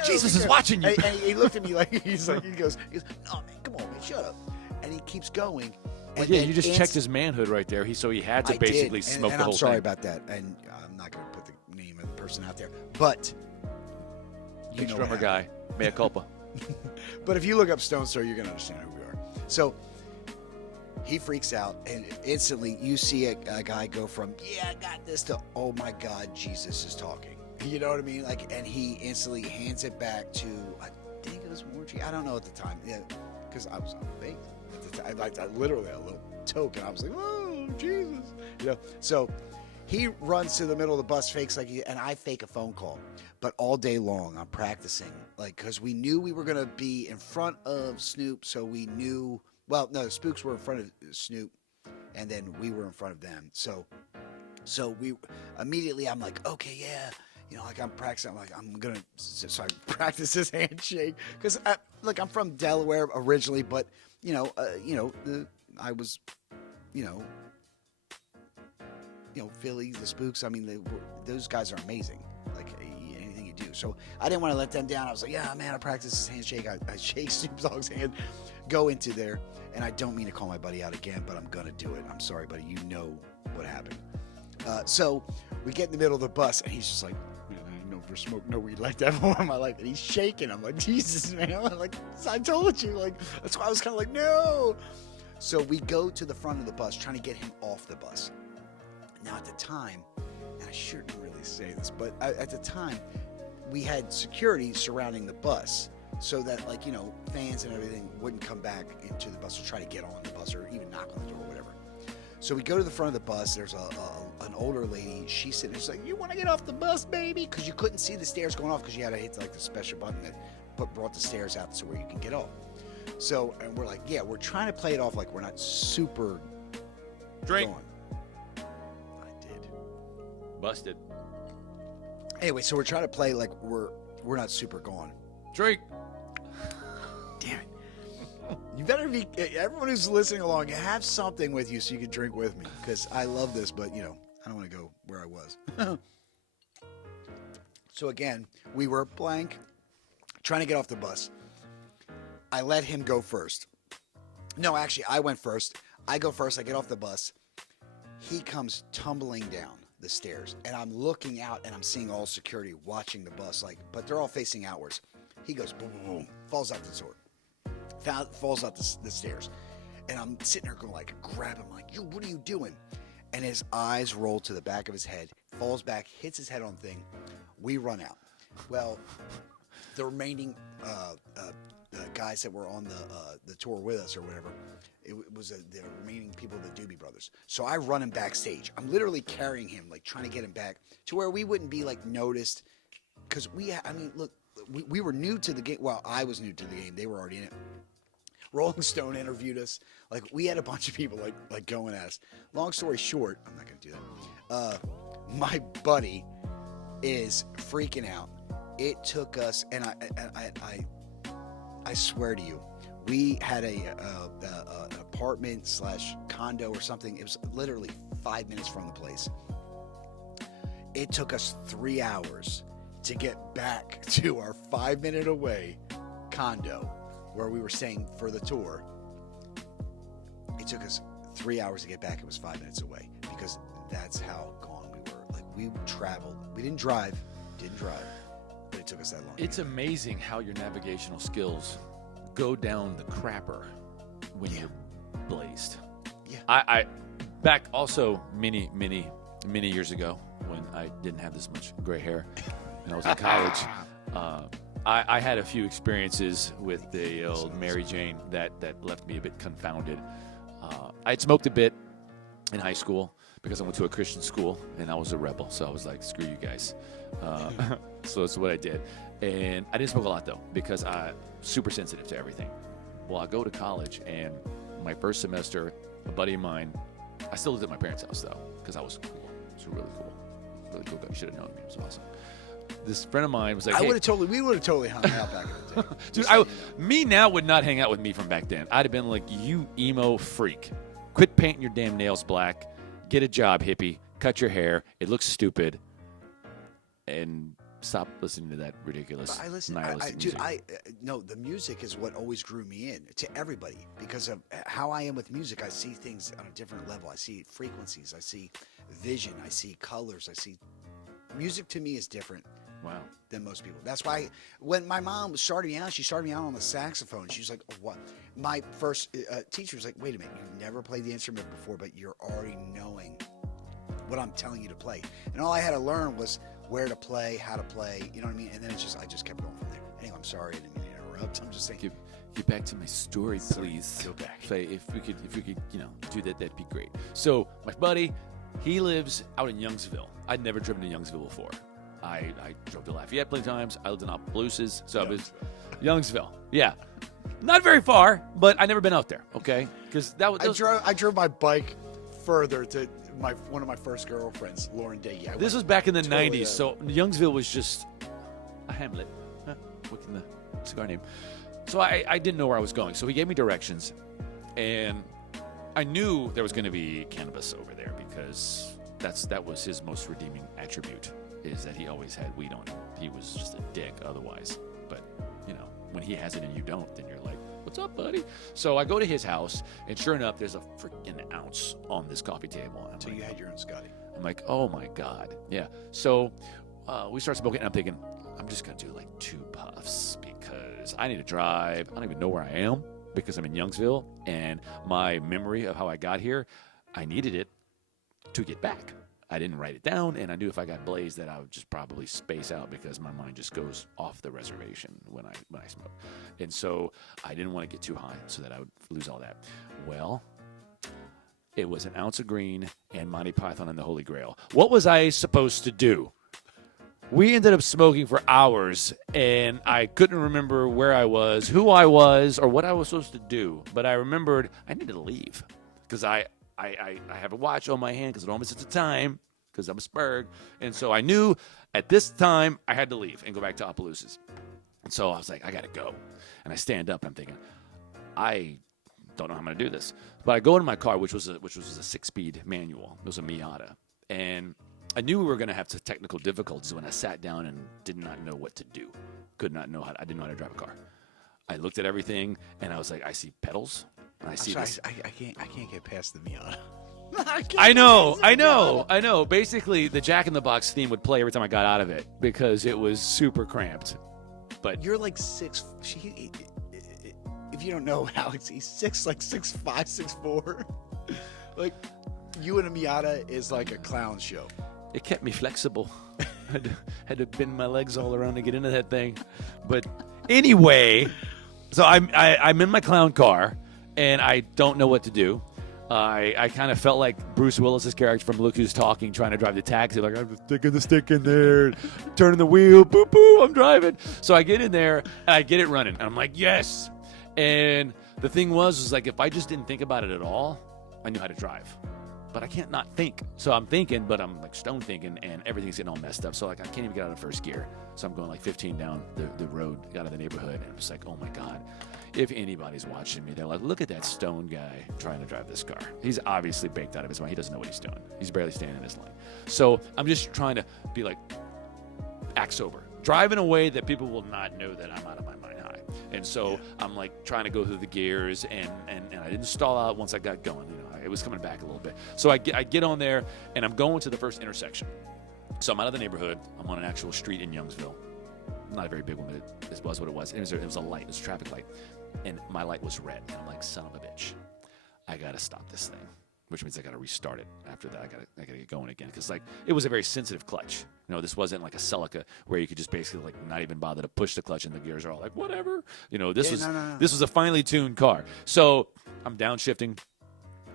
Jesus is watching you. And he looked at me like he goes, no man, come on man, shut up. And he keeps going. Well, yeah, you just checked his manhood right there. So he had to basically smoke the whole thing. I'm sorry about that, and I'm not going to put the name of the person out there. But you drummer guy, mea culpa. But if you look up Stone Sour, you're going to understand who we are. So he freaks out, and instantly you see a guy go from, yeah, I got this, to, oh my God, Jesus is talking. You know what I mean? And he instantly hands it back to, I think it was Warren. I don't know at the time. Yeah, because I was baked at the time. I literally had a little toke, and I was like, whoa. Jesus. So he runs to the middle of the bus, fakes and I fake a phone call. But all day long, I'm practicing, because we knew we were going to be in front of Snoop. So we knew, well, no, the Spooks were in front of Snoop, and then we were in front of them. So we immediately, I'm like, okay, yeah. I'm practicing. I'm like, so I practice this handshake because, I'm from Delaware originally, but I was, Philly, the Spooks. I mean, those guys are amazing. Like anything you do. So I didn't want to let them down. I was like, yeah, man, I practice this handshake. I shake Snoop Dogg's hand, go into there, and I don't mean to call my buddy out again, but I'm gonna do it. I'm sorry, buddy. You know what happened. So we get in the middle of the bus, and he's just like, man, I never smoked no weed like that before in my life. And he's shaking. I'm like, Jesus, man. I'm like, I told you. Like, that's why I was kind of like, no. So we go to the front of the bus, trying to get him off the bus. Now, at the time, and I shouldn't really say this, but at the time, we had security surrounding the bus so that, fans and everything wouldn't come back into the bus or try to get on the bus or even knock on the door or whatever. So we go to the front of the bus. There's an older lady. She's sitting there. She's like, you want to get off the bus, baby? Because you couldn't see the stairs going off because you had to hit the special button that brought the stairs out to where you can get off. So, and we're like, yeah, we're trying to play it off like we're not super Drink. gone. I did. Busted. Anyway, so we're trying to play like we're not super gone. Drink. Damn it. You better be, everyone who's listening along, have something with you so you can drink with me. Because I love this, but, I don't want to go where I was. So again, we were blank, trying to get off the bus. I let him go first. No, actually, I went first. I go first. I get off the bus. He comes tumbling down the stairs. And I'm looking out, and I'm seeing all security watching the bus. But they're all facing outwards. He goes, boom, boom, boom, falls out the door. Falls out the stairs. And I'm sitting there going, grab him, yo, what are you doing? And his eyes roll to the back of his head, falls back, hits his head on the thing. We run out. Well, the remaining guys that were on the tour with us or whatever, it was the remaining people of the Doobie Brothers. So I run him backstage. I'm literally carrying him, trying to get him back to where we wouldn't be, noticed. Because look, we were new to the game. Well, I was new to the game. They were already in it. Rolling Stone interviewed us. We had a bunch of people going at us. Long story short, I'm not going to do that. My buddy is freaking out. It took us, and I swear to you, we had an apartment / condo or something. It was literally 5 minutes from the place. It took us 3 hours to get back to our 5 minute away condo where we were staying for the tour. It took us 3 hours to get back. It was 5 minutes away because that's how gone we were. We traveled. We didn't drive, but it took us that long. It's amazing how your navigational skills go down the crapper when you're blazed. Yeah. I back also many years ago when I didn't have this much gray hair and I was in college. I had a few experiences with the old Mary Jane that left me a bit confounded. I had smoked a bit in high school because I went to a Christian school and I was a rebel. So I was like, screw you guys. So that's what I did. And I didn't smoke a lot though because I'm super sensitive to everything. Well, I go to college and my first semester, a buddy of mine, I still lived at my parents' house though because I was cool. It was really cool. Really cool guy. You should have known me. It was awesome. This friend of mine was like, we would have totally hung out back in the day. Dude, me now would not hang out with me from back then. I'd have been like, you emo freak. Quit painting your damn nails black. Get a job, hippie. Cut your hair. It looks stupid. And stop listening to that ridiculous nihilistic music. No, the music is what always grew me in to everybody because of how I am with music. I see things on a different level. I see frequencies. I see vision. I see colors. Music to me is different. Wow. Than most people. That's why when my mom started me out, she started me out on the saxophone. She was like, oh, what? My first teacher was like, wait a minute, you've never played the instrument before, but you're already knowing what I'm telling you to play. And all I had to learn was where to play, how to play, you know what I mean? And then I just kept going from there. Anyway, I'm sorry, I didn't mean to interrupt. I'm just saying. get back to my story, please. Go back. If we could, do that, that'd be great. So my buddy, he lives out in Youngsville. I'd never driven to Youngsville before. I drove to Lafayette plenty of times. I lived in Opelousas, so it was Youngsville. Yeah, not very far, but I never been out there. Okay, because I drove my bike further to one of my first girlfriends, Lauren Day. Yeah, this was back in the '90s, so Youngsville was just a Hamlet. What's in the cigar name? So I didn't know where I was going. So he gave me directions, and I knew there was going to be cannabis over there because that was his most redeeming attribute, is that he always had weed on him. He was just a dick otherwise. But, when he has it and you don't, then you're like, what's up, buddy? So I go to his house, and sure enough, there's a freaking ounce on this coffee table. So you had your own Scotty. I'm like, oh, my God. Yeah. So we start smoking, and I'm thinking, I'm just going to do like 2 puffs because I need to drive. I don't even know where I am because I'm in Youngsville, and my memory of how I got here, I needed it to get back. I didn't write it down, and I knew if I got blazed that I would just probably space out because my mind just goes off the reservation when I smoke. And so I didn't want to get too high so that I would lose all that. Well, it was an ounce of green and Monty Python and the Holy Grail. What was I supposed to do? We ended up smoking for hours, and I couldn't remember where I was, who I was, or what I was supposed to do. But I remembered I needed to leave because I have a watch on my hand because it almost at the time because I'm a spurg. And so I knew at this time I had to leave and go back to Opelousas. And so I was like, I got to go. And I stand up and I'm thinking, I don't know how I'm going to do this. But I go into my car, which was a 6-speed manual. It was a Miata. And I knew we were going to have some technical difficulties when I sat down and did not know what to do. I didn't know how to drive a car. I looked at everything and I was like, I see pedals. I see this. I can't get past the Miata. I know. Basically, the Jack in the Box theme would play every time I got out of it because it was super cramped. But you're like 6. If you don't know Alex, he's 6'5", 6'4". Like you in a Miata is like a clown show. It kept me flexible. had to bend my legs all around to get into that thing. But anyway, so I'm in my clown car. And I don't know what to do. I kind of felt like Bruce Willis's character from Look Who's Talking, trying to drive the taxi. Like, I'm sticking the stick in there, turning the wheel, boo boo, I'm driving. So I get in there and I get it running. And I'm like, yes. And the thing was like, if I just didn't think about it at all, I knew how to drive. But I can't not think. So I'm thinking, but I'm like stone thinking, and everything's getting all messed up. So like I can't even get out of first gear. So I'm going like 15 down the road, got out of the neighborhood, and I'm just like, oh my God. If anybody's watching me, they're like, look at that stone guy trying to drive this car. He's obviously baked out of his mind. He doesn't know what he's doing. He's barely staying in his lane. So I'm just trying to be like, act sober. Drive in a way that people will not know that I'm out of my mind high. And so I'm like trying to go through the gears, and I didn't stall out once I got going. It was coming back a little bit. So I get on there, and I'm going to the first intersection. So I'm out of the neighborhood. I'm on an actual street in Youngsville. Not a very big one, but it was what it was. It was a light. It was a traffic light. And my light was red. And I'm like, son of a bitch. I got to stop this thing, which means I got to restart it. After that, I got to get going again. Because, like, it was a very sensitive clutch. This wasn't like a Celica where you could just basically, like, not even bother to push the clutch and the gears are all like, whatever. This was a finely tuned car. So I'm downshifting.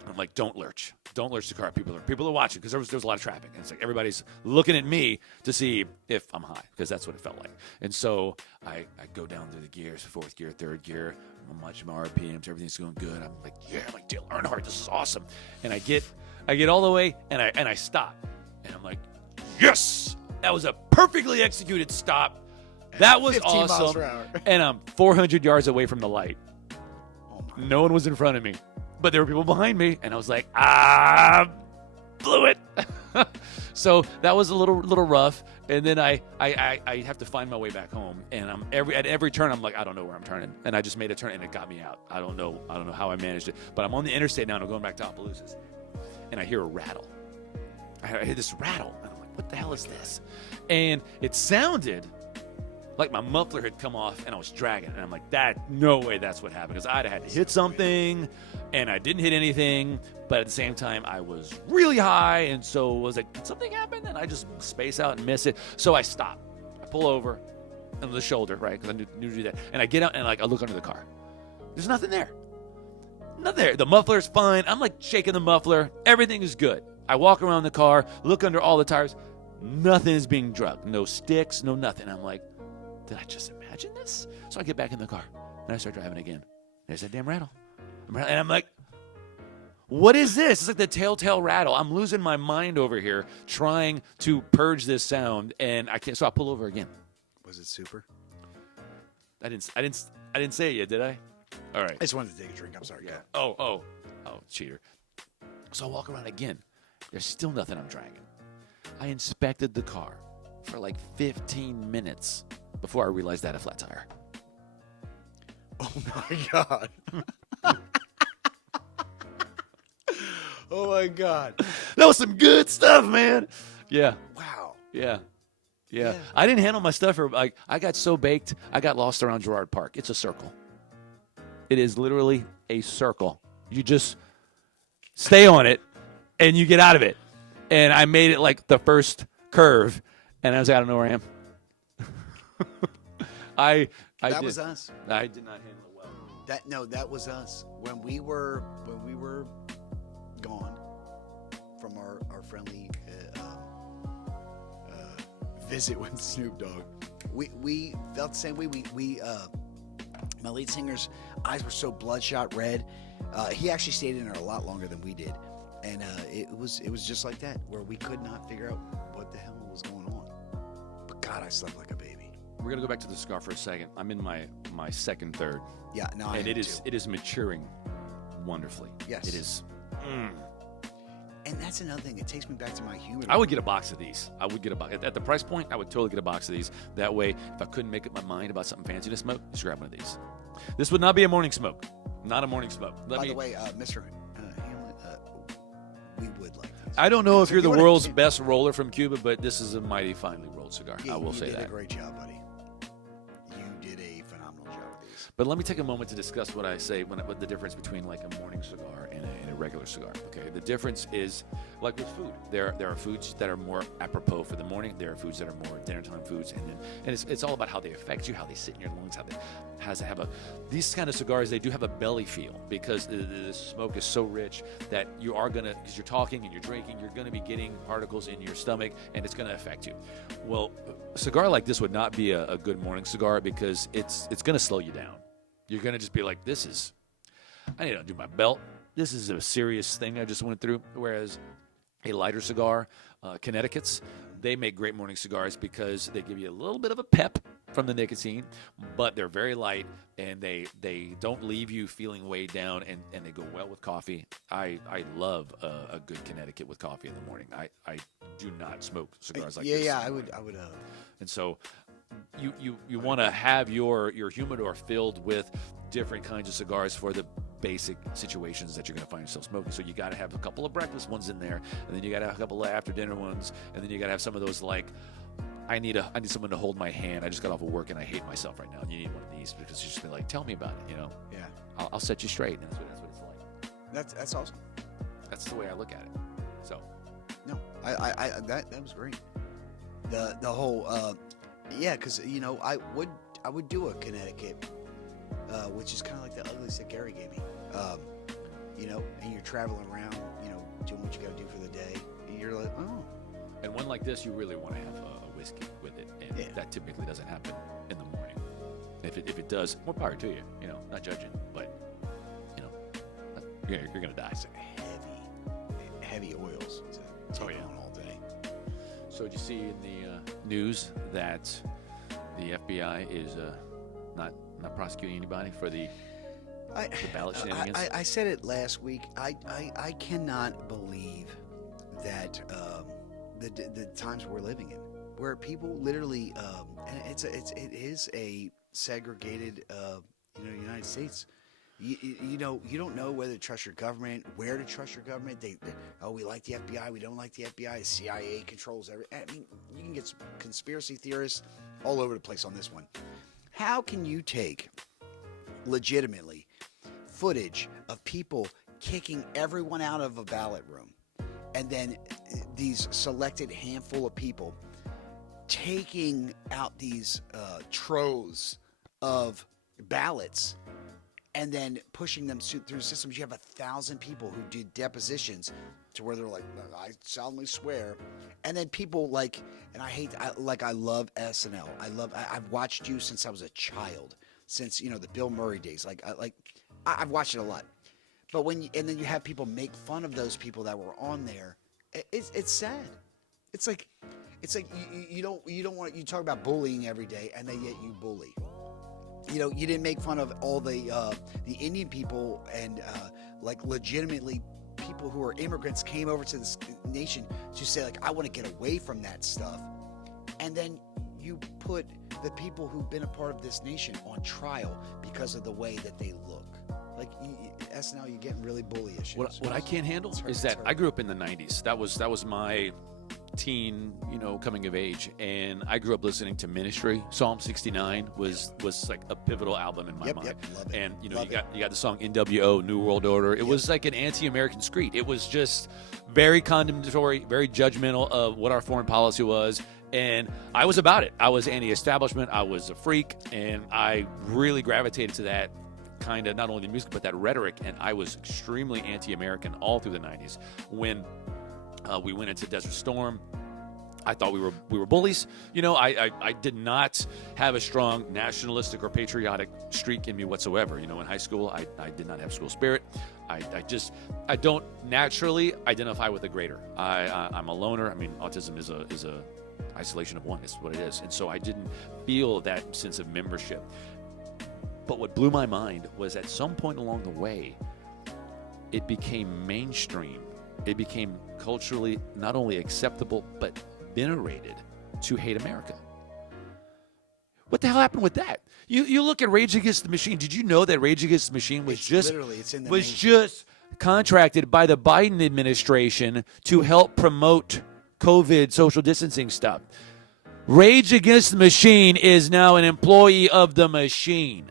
I'm like, don't lurch. Don't lurch the car. People are watching because there was a lot of traffic. And it's like everybody's looking at me to see if I'm high because that's what it felt like. And so I go down through the gears, 4th gear, 3rd gear. I'm watching my RPMs. Everything's going good. I'm like, yeah, I'm like Dale Earnhardt. This is awesome. And I get all the way and I stop. And I'm like, yes, that was a perfectly executed stop. That was 15 miles awesome. per hour. And I'm 400 yards away from the light. Oh my. No one was in front of me. But there were people behind me, and I was like, blew it. So that was a little rough. And then I have to find my way back home. And at every turn, I'm like, I don't know where I'm turning. And I just made a turn, and it got me out. I don't know how I managed it. But I'm on the interstate now, and I'm going back to Opelousas. And I hear a rattle. I hear this rattle. And I'm like, what the hell is this? And it sounded like my muffler had come off and I was dragging. And I'm like, no way that's what happened. Because I'd have had to hit something and I didn't hit anything. But at the same time, I was really high. And so it was like, did something happen? And I just space out and miss it. So I stop. I pull over on the shoulder, right? Because I knew to do that. And I get out and I look under the car. There's nothing there. Nothing there. The muffler's fine. I'm like shaking the muffler. Everything is good. I walk around the car, look under all the tires. Nothing is being drugged. No sticks, no nothing. I'm like, did I just imagine this? So I get back in the car, and I start driving again. There's that damn rattle. And I'm like, what is this? It's like the telltale rattle. I'm losing my mind over here trying to purge this sound, and I can't. So I pull over again. Was it super? I didn't say it yet, did I? All right. I just wanted to take a drink. I'm sorry. Yeah. Oh, cheater. So I walk around again. There's still nothing I'm dragging. I inspected the car for like 15 minutes before I realized I had a flat tire. Oh my God. Oh my God. That was some good stuff, man. Yeah. Wow. Yeah. I didn't handle my stuff I got so baked, I got lost around Girard Park. It's a circle. It is literally a circle. You just stay on it and you get out of it. And I made it like the first curve, and I was like, I don't know where I am. That was us. I did not handle it well. That was us. When we were gone from our friendly visit with Snoop Dogg, we felt the same way. My lead singer's eyes were so bloodshot red. He actually stayed in there a lot longer than we did, and it was just like that, where we could not figure out what the hell was going on. But God, I slept like a baby. We're gonna go back to the cigar for a second. I'm in my second third. Yeah, no, I and am it is maturing wonderfully. Yes, it is. And that's another thing. It takes me back to my humidor. I would get a box of these. I would get a box. At the price point, I would totally get a box of these. That way, if I couldn't make up my mind about something fancy to smoke, just grab one of these. This would not be a morning smoke. Not a morning smoke. By the way, Mr. Hamlet, we would like this. I don't know if you're the world's best roller from Cuba, but this is a mighty finely rolled cigar. I will say that. You did a great job, buddy. You did a phenomenal job with these. But let me take a moment to discuss what I say what the difference between like a morning cigar and a regular cigar. Okay, the difference is like with food. There are foods that are more apropos for the morning. There are foods that are more dinner time foods, and it's all about how they affect you, how they sit in your lungs, these kind of cigars. They do have a belly feel because the smoke is so rich that you are gonna, because you're talking and you're drinking, you're gonna be getting particles in your stomach, and it's gonna affect you. Well, a cigar like this would not be a good morning cigar because it's gonna slow you down. You're gonna just be like, I need to undo my belt. This is a serious thing I just went through. Whereas a lighter cigar, Connecticut's, they make great morning cigars because they give you a little bit of a pep from the nicotine, but they're very light and they don't leave you feeling weighed down, and they go well with coffee. I love a good Connecticut with coffee in the morning. I do not smoke cigars like this. Yeah, I would. And so you want to have your humidor filled with different kinds of cigars for the basic situations that you're going to find yourself smoking. So you got to have a couple of breakfast ones in there, and then you got to have a couple of after dinner ones, and then you got to have some of those like, I need someone to hold my hand. I just got off of work and I hate myself right now. And you need one of these because you just be like, tell me about it, Yeah. I'll set you straight. And that's what it's like. That's awesome. That's the way I look at it. So. No, that was great. The whole because I would do a Connecticut, which is kind of like the ugliest that Gary gave me. And you're traveling around, doing what you got to do for the day, and you're like, oh. And one like this, you really want to have a whiskey with it, and that typically doesn't happen in the morning. If it does, more power to you. Not judging, but you're gonna die. It's heavy oils to take on all day. So did you see in the news that the FBI is not prosecuting anybody for the ballot shenanigans? I said it last week. I cannot believe that the times we're living in, where people literally, and it is a segregated, United States. You don't know whether to trust your government, where to trust your government. We like the FBI, we don't like the FBI. The CIA controls everything. I mean, you can get some conspiracy theorists all over the place on this one. How can you take legitimately footage of people kicking everyone out of a ballot room, and then these selected handful of people taking out these troves of ballots and then pushing them through systems. You have 1,000 people who do depositions to where they're like, I solemnly swear. And then people like, and I love SNL. I've watched you since I was a child, since, the Bill Murray days. I've watched it a lot. But and then you have people make fun of those people that were on there. It's sad. It's like you don't want, you talk about bullying every day, and then yet you bully. You didn't make fun of all the Indian people and legitimately people who are immigrants came over to this nation to say I want to get away from that stuff, and then you put the people who've been a part of this nation on trial because of the way that they look. SNL, you're getting really bullyish. What I can't handle is that I grew up in the 90s. That was my teen, coming of age, and I grew up listening to Ministry. Psalm 69 was like a pivotal album in my mind. Yep, love it. And you Love got the song NWO, New World Order. It was like an anti-American screed. It was just very condemnatory, very judgmental of what our foreign policy was. And I was about it. I was anti-establishment. I was a freak, and I really gravitated to that kind of, not only the music but that rhetoric. And I was extremely anti-American all through the 90s. When we went into Desert Storm, I thought we were bullies. I did not have a strong nationalistic or patriotic streak in me whatsoever. In high school, I did not have school spirit. I don't naturally identify with a greater. I'm a loner. I mean, autism is a isolation of one. Is what it is. And so I didn't feel that sense of membership. But what blew my mind was at some point along the way, it became mainstream. It became culturally not only acceptable, but venerated to hate America. What the hell happened with that? You look at Rage Against the Machine. Did you know that Rage Against the Machine was just contracted by the Biden administration to help promote COVID social distancing stuff? Rage Against the Machine is now an employee of the machine.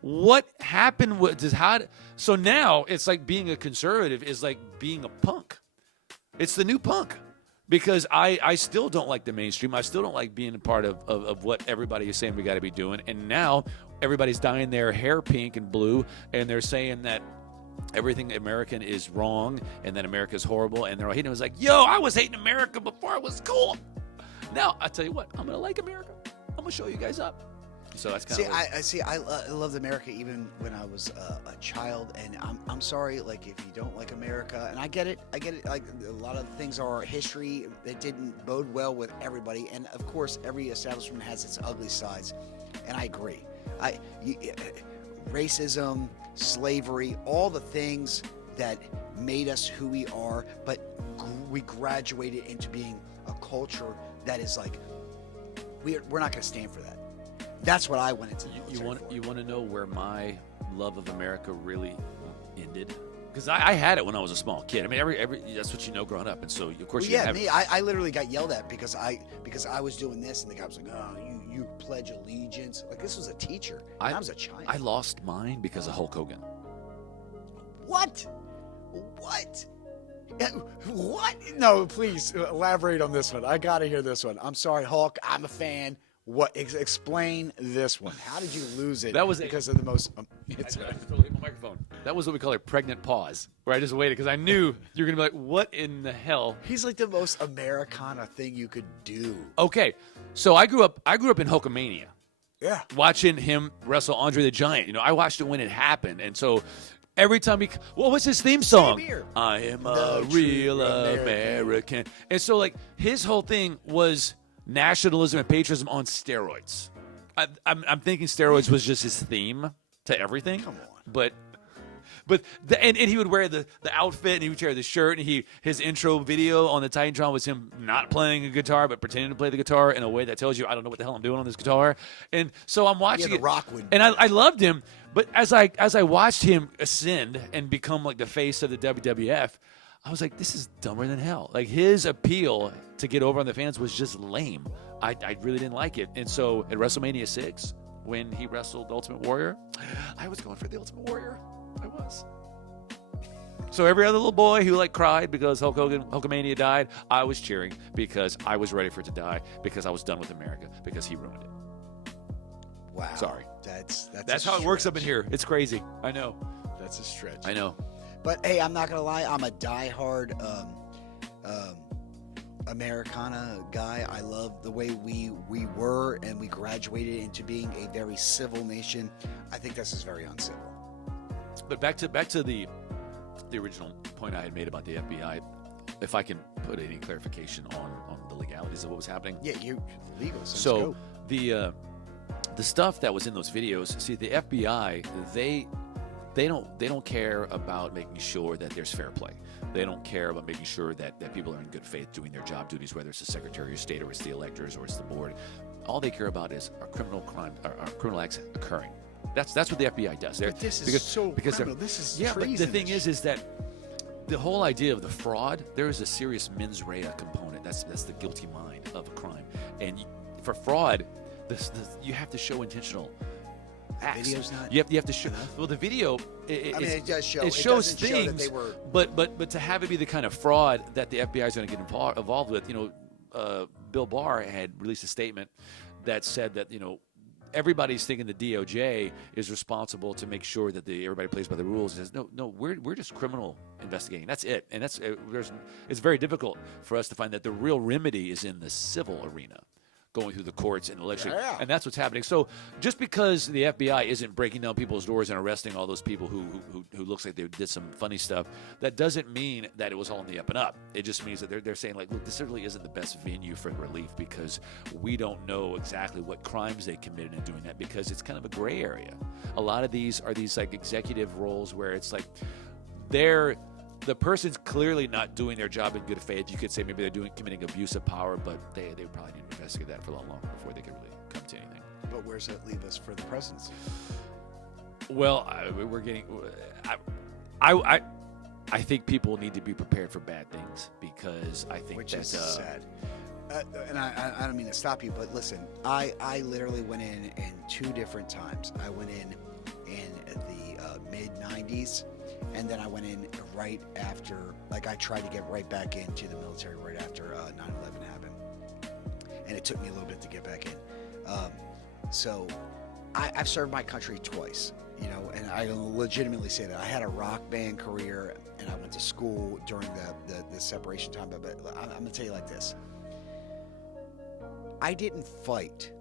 What happened with so now it's like being a conservative is like being a punk. It's the new punk, because I still don't like the mainstream. I still don't like being a part of what everybody is saying we got to be doing. And now everybody's dyeing their hair pink and blue, and they're saying that everything American is wrong and that America is horrible, and they're all hating. It was like, yo, I was hating America before it was cool. Now I tell you what, I'm gonna like America. I'm gonna show you guys up. So that's kind of I loved America even when I was a child, and I'm sorry, if you don't like America, and I get it, like a lot of things are history that didn't bode well with everybody, and of course every establishment has its ugly sides, and I agree. Racism, slavery, all the things that made us who we are, but we graduated into being a culture that is we're not going to stand for that. That's what I went into. You want to know where my love of America really ended? Because I had it when I was a small kid. I mean, every that's what you know growing up, and so of course you have me. I literally got yelled at because I was doing this, and the guy was like, "Oh, you pledge allegiance." This was a teacher. I was a child. I lost mine because of Hulk Hogan. What? What? No, please elaborate on this one. I got to hear this one. I'm sorry, Hulk. I'm a fan. What? Explain this one. How did you lose it? That was because of the most. I just totally hit my microphone. That was what we call a pregnant pause, where I just waited because I knew you were gonna be like, "What in the hell?" He's like the most Americana thing you could do. Okay, so I grew up in Hulkamania. Yeah. Watching him wrestle Andre the Giant. I watched it when it happened, and so every time what was his theme song? I am a real American. And so his whole thing was nationalism and patriotism on steroids. I'm thinking steroids was just his theme to everything. Come on. But and he would wear the outfit, and he would wear the shirt, and his intro video on the Titantron was him not playing a guitar but pretending to play the guitar in a way that tells you I don't know what the hell I'm doing on this guitar. And so I'm watching the Rockwood. And I loved him, but as I watched him ascend and become the face of the WWF, I was like, this is dumber than hell. His appeal to get over on the fans was just lame. I really didn't like it. And so at WrestleMania 6, when he wrestled the Ultimate Warrior, I was going for the Ultimate Warrior. I was. So every other little boy who cried because Hulkamania died, I was cheering because I was ready for it to die, because I was done with America, because he ruined it. Wow. Sorry. That's how it works up in here. It's crazy. I know. That's a stretch. I know. But hey, I'm not gonna lie. I'm a diehard Americana guy. I love the way we were and we graduated into being a very civil nation. I think this is very uncivil. But back to the original point I had made about the FBI. If I can put any clarification on the legalities of what was happening. Yeah, you legal. So the stuff that was in those videos. See, the FBI they don't care about making sure that there's fair play. They don't care about making sure that people are in good faith doing their job duties, whether it's the Secretary of State or it's the electors or it's the board. All they care about is are criminal acts occurring. That's what the FBI does. But this is criminal. This is yeah. treasonous. But the thing is that the whole idea of the fraud, there is a serious mens rea component. That's the guilty mind of a crime. And for fraud, you have to show intentional acts. Video's not you have to show. Well, the video. It does show. It shows doesn't things. show that they were... But to have it be the kind of fraud that the FBI is going to get involved with, Bill Barr had released a statement that said that everybody's thinking the DOJ is responsible to make sure that everybody plays by the rules. He says, no, we're just criminal investigating. That's it. And it's very difficult for us to find that the real remedy is in the civil arena, going through the courts and the legislature. Yeah. And that's what's happening. So just because the FBI isn't breaking down people's doors and arresting all those people who looks like they did some funny stuff, that doesn't mean that it was all in the up and up. It just means that they're saying, like, look, this certainly isn't the best venue for relief because we don't know exactly what crimes they committed in doing that because it's kind of a gray area. A lot of these are these like executive roles where it's like the person's clearly not doing their job in good faith. You could say maybe they're committing abuse of power, but they probably need to investigate that for a lot longer before they can really come to anything. But where's that leave us for the presidency? Well, we're getting. I think people need to be prepared for bad things because I think Which that's is sad. And I don't mean to stop you, but listen, I literally went in 2 different times. I went in the mid 90s. And then I went in right after, like I tried to get right back into the military right after 9/11 happened. And it took me a little bit to get back in. So I've served my country twice, and I legitimately say that. I had a rock band career and I went to school during the separation time. But I'm going to tell you like this. I didn't fight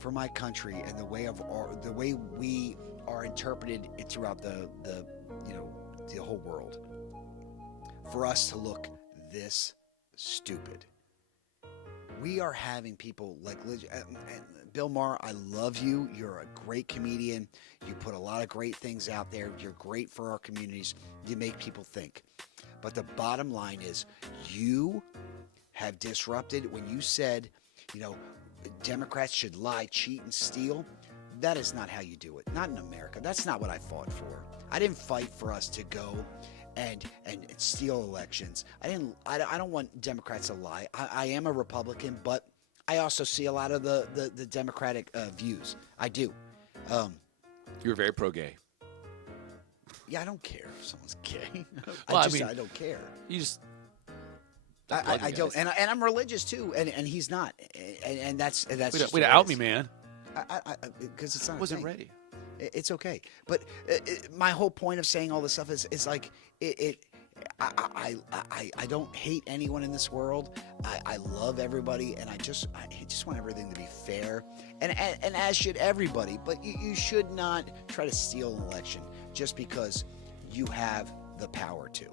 for my country and the way we are interpreted throughout the whole world for us to look this stupid. We are having people like Bill Maher. I love you. You're a great comedian. You put a lot of great things out there. You're great for our communities. You make people think. But the bottom line is you have disrupted when you said, Democrats should lie, cheat, and steal. That is not how you do it. Not in America. That's not what I fought for. I didn't fight for us to go and steal elections. I don't want Democrats to lie. I am a Republican, but I also see a lot of the Democratic views. I do. You're very pro-gay. Yeah, I don't care if someone's gay. Well, I don't care. You just. I don't, and I'm religious too, and he's not, and that's. Way to out me, man. Because it's not. I wasn't ready. It's okay, but my whole point of saying all this stuff is like I don't hate anyone in this world. I love everybody, and I just want everything to be fair, and as should everybody. But you should not try to steal an election just because you have the power to.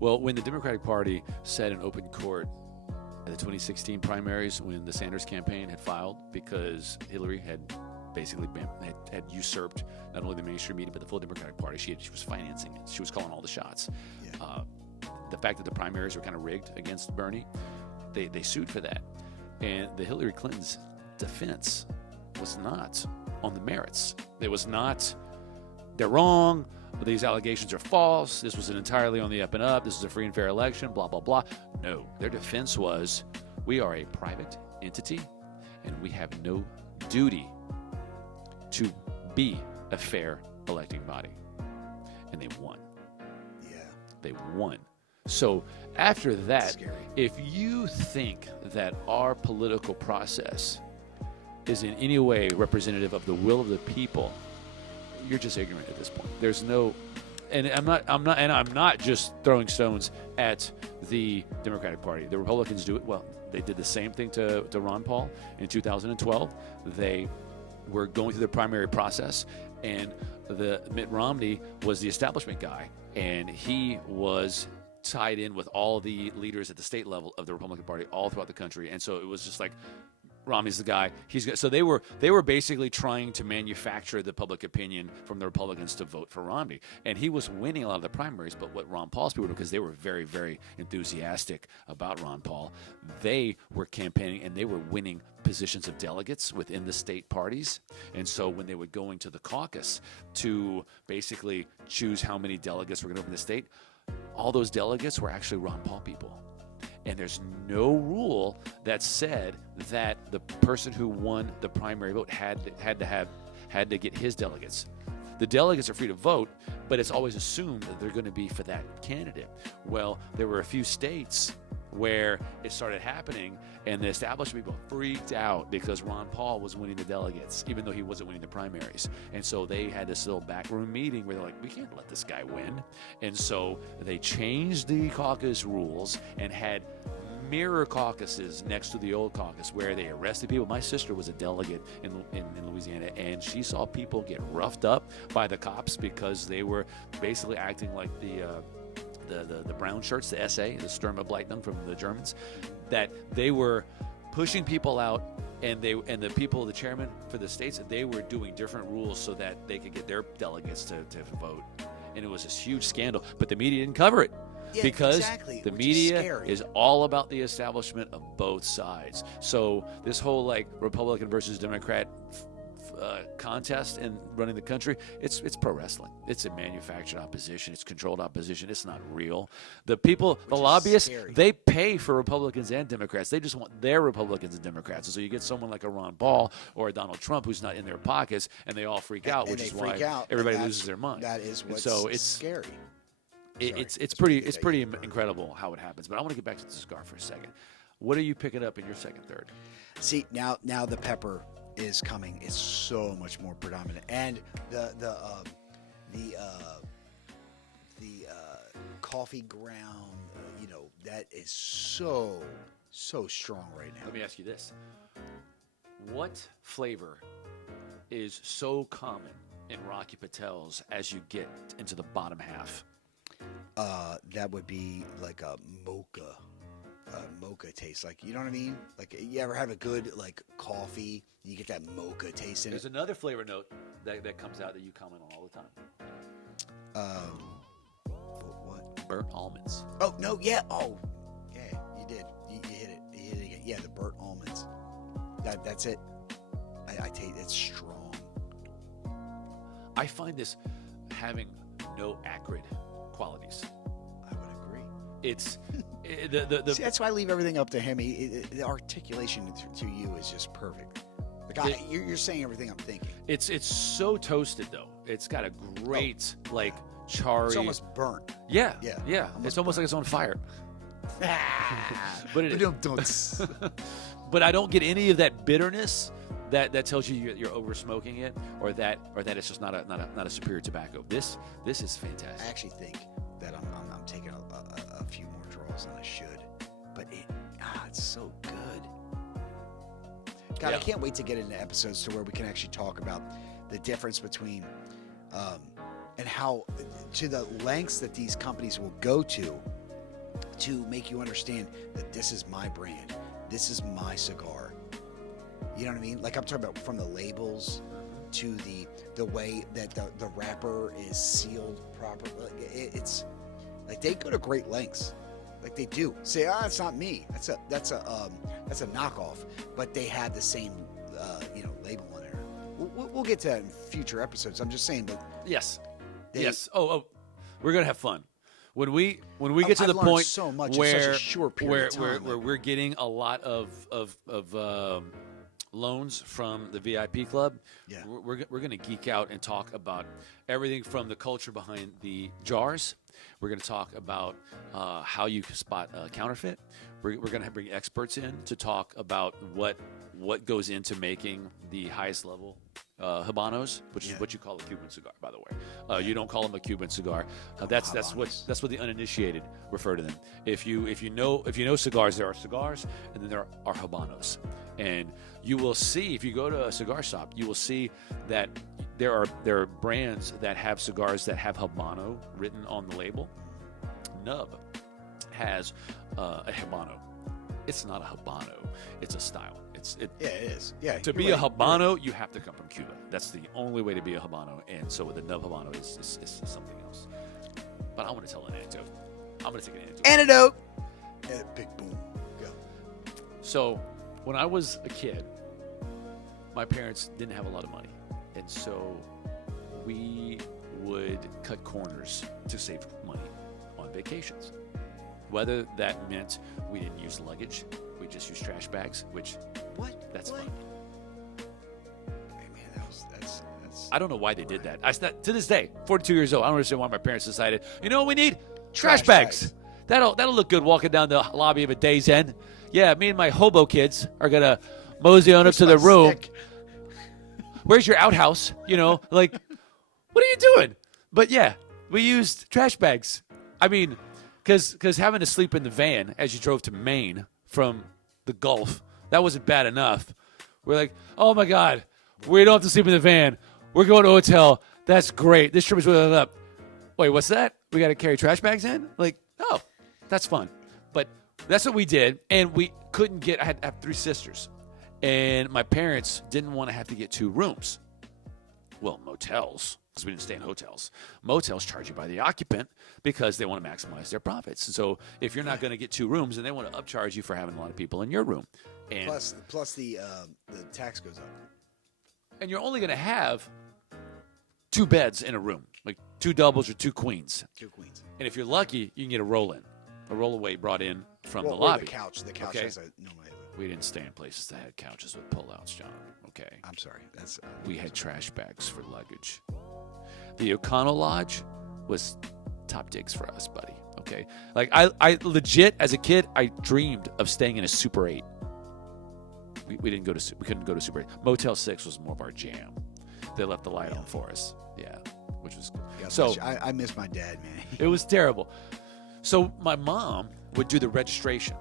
Well, when the Democratic Party said in open court at the 2016 primaries, when the Sanders campaign had filed because Hillary had basically had usurped not only the mainstream media but the full Democratic Party, she was financing it. She was calling all the shots. Yeah. The fact that the primaries were kind of rigged against Bernie, they sued for that. And the Hillary Clinton's defense was not on the merits. It was not, they're wrong, these allegations are false, this was entirely on the up and up, this was a free and fair election, blah, blah, blah. No, their defense was, we are a private entity and we have no duty to be a fair electing body. And they won. Yeah. They won. So after that, Scary. if you think that our political process is in any way representative of the will of the people, you're just ignorant at this point. There's no, and I'm not just throwing stones at the Democratic Party. The Republicans do it well. They did the same thing to Ron Paul in 2012. They were going through the primary process, and the Mitt Romney was the establishment guy, and he was tied in with all the leaders at the state level of the Republican Party all throughout the country. And so it was just like, Romney's the guy. So they were basically trying to manufacture the public opinion from the Republicans to vote for Romney, and he was winning a lot of the primaries. But what Ron Paul's people were, because they were very, very enthusiastic about Ron Paul, they were campaigning and they were winning positions of delegates within the state parties. And so when they were going to the caucus to basically choose how many delegates were going to open the state, all those delegates were actually Ron Paul people. And there's no rule that said that the person who won the primary vote had to get his delegates. The delegates are free to vote, but it's always assumed that they're going to be for that candidate. Well, there were a few states where it started happening, and the establishment people freaked out because Ron Paul was winning the delegates, even though he wasn't winning the primaries. And so they had this little backroom meeting where they're like, we can't let this guy win. And so they changed the caucus rules and had mirror caucuses next to the old caucus where they arrested people. My sister was a delegate in Louisiana, and she saw people get roughed up by the cops because they were basically acting like the brown shirts, the SA, the Sturmableitung from the Germans, that they were pushing people out, and the people, the chairman for the states, they were doing different rules so that they could get their delegates to vote. And it was this huge scandal, but the media didn't cover it. Yeah, because exactly, the which media is all about the establishment of both sides. So this whole like Republican versus Democrat contest in running the country, it's pro wrestling. It's a manufactured opposition. It's controlled opposition. It's not real. The people, the lobbyists, they pay for Republicans and Democrats. They just want their Republicans and Democrats. And so you get someone like a Ron Paul or a Donald Trump who's not in their pockets, and they all freak out, which is why everybody loses their mind. That is what's scary. It's pretty incredible how it happens. But I want to get back to the cigar for a second. What are you picking up in your second third? See, now the pepper is coming. It's so much more predominant, and the coffee ground, that is so strong right now. Let me ask you this: what flavor is so common in Rocky Patel's as you get into the bottom half? That would be like a mocha taste. Like, you know what I mean? Like, you ever have a good like coffee, you get that mocha taste in There's it. another flavor note that comes out that you comment on all the time. What? Burnt almonds. Oh no, yeah. Oh, yeah. You did. You hit it. You hit it again. Yeah, the burnt almonds. That's it. I taste it's strong. I find this having no acrid qualities. I would agree. It's the See, that's why I leave everything up to him. The articulation to you is just perfect. Like you're saying everything I'm thinking. It's so toasted though. It's got a great like charry. It's almost burnt. Yeah. Almost It's almost like it's on fire. But don't. But I don't get any of that bitterness that tells you you're over smoking it, or that it's just not a superior tobacco. This is fantastic. I actually think that I'm taking a few more draws than I should, but it's so good. God, Yeah. I can't wait to get into episodes to where we can actually talk about the difference between and how to the lengths that these companies will go to make you understand that this is my brand, this is my cigar. You know what I mean? Like, I'm talking about from the labels to the way that the wrapper is sealed properly. It's like they go to great lengths. Like they do. Say, it's not me. That's a knockoff. But they have the same label on there. We'll get to that in future episodes. I'm just saying, but Yes. Yes. Oh, we're gonna have fun. When we get to I've the learned point so much in where such a short period of time. where we're getting a lot of loans from the VIP club, Yeah. we're going to geek out and talk about everything from the culture behind the jars. We're going to talk about how you can spot a counterfeit. We're going to bring experts in to talk about what what goes into making the highest level Habanos, which Yeah. is what you call a Cuban cigar, by the way. You don't call them a Cuban cigar. That's what the uninitiated refer to them. If you know cigars, there are cigars, and then there are Habanos. And you will see, if you go to a cigar shop, you will see that there are brands that have cigars that have Habano written on the label. Nub has a Habano. It's not a Habano. It's a style. Yeah, it is. Yeah. To be a Habano, you have to come from Cuba. That's the only way to be a Habano. And so the Nub Habano is something else. But I want to tell an anecdote. I'm going to take an anecdote. Antidote. Yeah, big boom. Go. So when I was a kid, my parents didn't have a lot of money. And so we would cut corners to save money on vacations. Whether that meant we didn't use luggage, we just used trash bags, which that's fun. Hey, man, that's I don't know why they did that. To this day, 42 years old, I don't understand why my parents decided, you know what we need? Trash bags. That'll look good walking down the lobby of a Day's End. Yeah, me and my hobo kids are going to mosey on up to the room. Where's your outhouse? You know, like, what are you doing? But yeah, we used trash bags. I mean, because having to sleep in the van as you drove to Maine from the Gulf, that wasn't bad enough. We're like, oh my God, we don't have to sleep in the van. We're going to a hotel. That's great. This trip is really up. Wait, what's that? We got to carry trash bags in? Like, oh, that's fun. But that's what we did. And we couldn't get, I have 3 sisters. And my parents didn't want to have to get 2 rooms. Well, motels, because we didn't stay in hotels. Motels charge you by the occupant because they want to maximize their profits. And so if you're not going to get 2 rooms, then they want to upcharge you for having a lot of people in your room. And plus the tax goes up. And you're only going to have 2 beds in a room, like 2 doubles or 2 queens. 2 queens. And if you're lucky, you can get a roll-in, a roll-away brought in from the Or lobby. The couch Okay. has We didn't stay in places that had couches with pull-outs, John. Okay. I'm sorry. We had trash bags for luggage. The O'Connell Lodge was top digs for us, buddy. Okay. Like I legit, as a kid, I dreamed of staying in a Super 8. We couldn't go to Super 8. Motel 6 was more of our jam. They left the light on for us. Yeah, which was good. So I miss my dad, man. it was terrible. So my mom would do the registration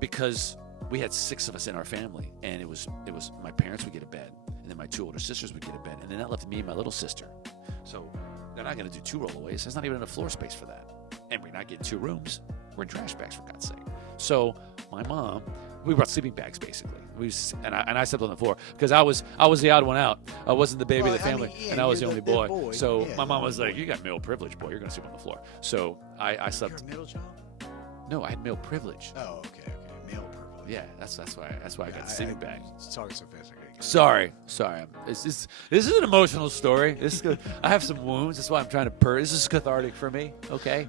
because we had 6 of us in our family, and it was my parents would get a bed, and then my 2 older sisters would get a bed, and then that left me and my little sister. So they're not going to do 2 rollaways. There's not even enough floor space for that, and we're not getting 2 rooms. We're in trash bags, for God's sake. So my mom, we brought sleeping bags basically. And I slept on the floor because I was the odd one out. I wasn't the baby of the family, and I was the only boy. So my mom was like, "You got male privilege, boy. You're going to sleep on the floor." So I slept. You're a middle child? No, I had male privilege. Oh, okay. Male privilege. Yeah, that's why I got the sleeping bag. Talking so fast, I gotta get Sorry. This is an emotional story. I have some wounds. That's why I'm trying to purge. This is cathartic for me. Okay,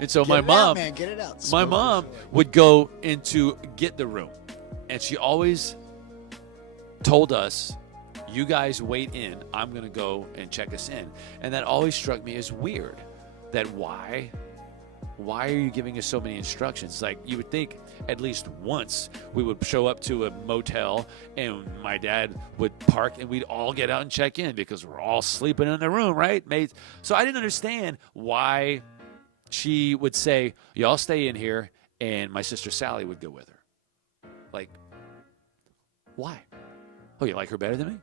and so my mom, get it out. my mom would go in to get the room, and she always told us, "You guys wait in. I'm gonna go and check us in," and that always struck me as weird. That why are you giving us so many instructions? Like, you would think at least once we would show up to a motel and my dad would park and we'd all get out and check in because we're all sleeping in the room, right? So I didn't understand why she would say, y'all stay in here, and my sister Sally would go with her. Like, why? Oh, you like her better than me?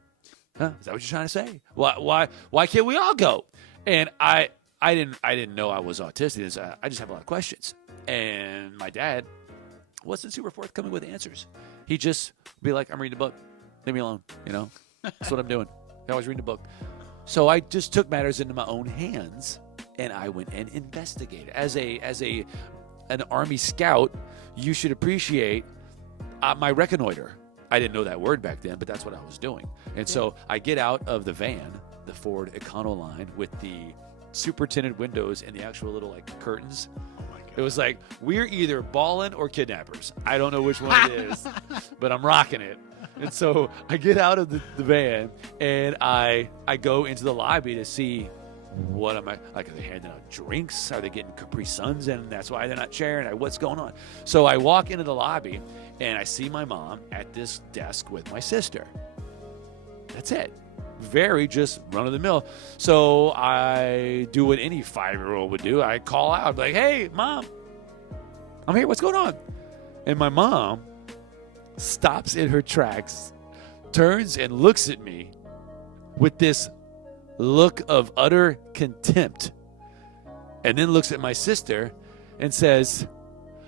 Huh? Is that what you're trying to say? Why can't we all go? And I didn't know I was autistic. I just have a lot of questions. And my dad wasn't super forthcoming with answers. He'd just be like, I'm reading a book. Leave me alone. You know, that's what I'm doing. I was reading a book. So I just took matters into my own hands, and I went and investigated. As an Army scout, you should appreciate my reconnoiter. I didn't know that word back then, but that's what I was doing. And so I get out of the van, the Ford Econoline, with the super tinted windows and the actual little curtains. Oh my God. It was like, we're either balling or kidnappers. I don't know which one it is, but I'm rocking it. And so I get out of the van and I go into the lobby to see what am I, like, are they handing out drinks? Are they getting Capri Suns and that's why they're not sharing? What's going on? So I walk into the lobby and I see my mom at this desk with my sister. That's it. Very just run of the mill. So I do what any 5-year-old would do. I call out like, hey, Mom, I'm here. What's going on? And my mom stops in her tracks, turns and looks at me with this look of utter contempt, and then looks at my sister and says,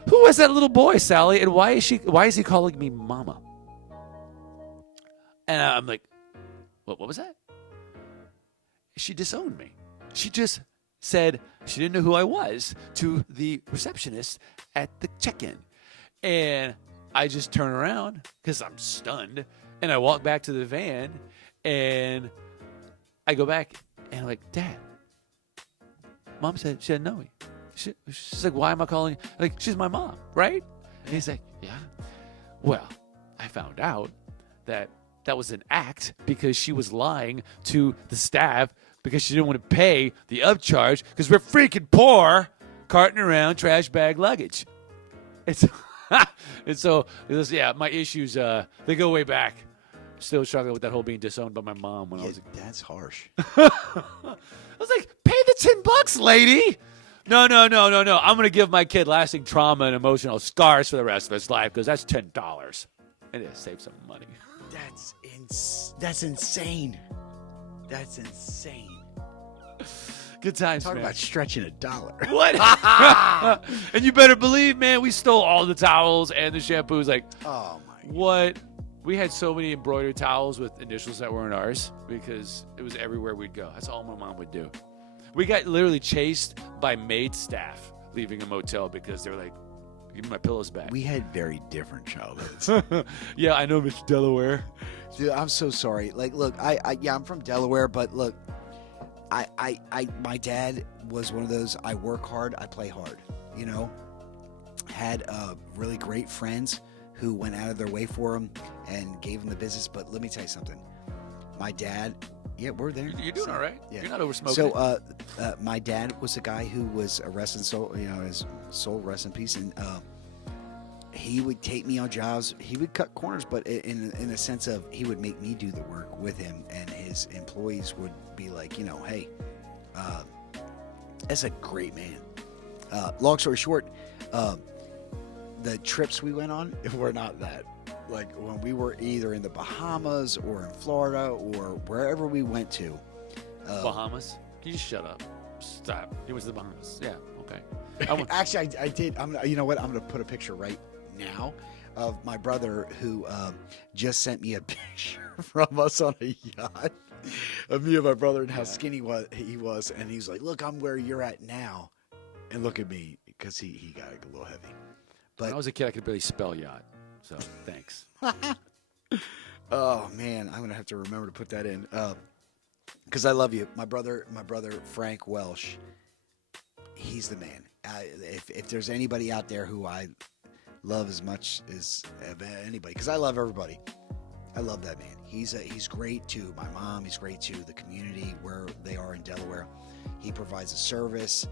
who is that little boy, Sally, and why is he calling me mama? And I'm like, what was that? She disowned me. She just said she didn't know who I was to the receptionist at the check-in. And I just turn around because I'm stunned, and I walk back to the van, and I go back, and I'm like, Dad, Mom said she didn't know me. She's like, why am I calling? Like, she's my mom, right? And he's like, yeah. Well, I found out that was an act because she was lying to the staff because she didn't want to pay the upcharge because we're freaking poor carting around trash bag luggage. It's and so, yeah, my issues, they go way back. Still struggling with that whole being disowned by my mom when I was. That's harsh. I was like, pay the $10, lady. No. I'm going to give my kid lasting trauma and emotional scars for the rest of his life because that's $10. And it saves some money. That's insane. That's insane. Good times, Talk man. about stretching $1. What? And you better believe, man, we stole all the towels and the shampoos. Like, Oh my God. what? We had so many embroidered towels with initials that weren't ours because it was everywhere we'd go. That's all my mom would do. We got literally chased by maid staff leaving a motel because they were like, give me my pillows back. We had very different childhoods. Yeah, I know, Mr. Delaware. Dude, I'm so sorry. Like, look, I'm from Delaware, but look, my dad was one of those, I work hard, I play hard, you know? Had really great friends who went out of their way for him and gave him the business. But let me tell you something. My dad, yeah, we're there. You're doing all right. Yeah. You're not over smoking. So, my dad was a guy who was arrested, soul, his soul, rest in peace, and he would take me on jobs. He would cut corners, but in a sense of he would make me do the work with him, and his employees would be like, hey, that's a great man. Long story short, the trips we went on were not that. Like when we were either in the Bahamas or in Florida or wherever we went to. Bahamas? Can you just shut up? Stop. It was the Bahamas. Yeah, okay. Actually, I did. You know what? I'm going to put a picture right now of my brother who just sent me a picture from us on a yacht of me and my brother and how skinny he was. And he's like, look, I'm where you're at now. And look at me because he got a little heavy. But When I was a kid, I could barely spell yacht. So, thanks. oh man, I'm gonna have to remember to put that in because I love you, my brother Frank Welsh. He's the man. If there's anybody out there who I love as much as anybody, because I love everybody. I love that man. He's great to my mom. He's great to the community where they are in Delaware. He provides a service,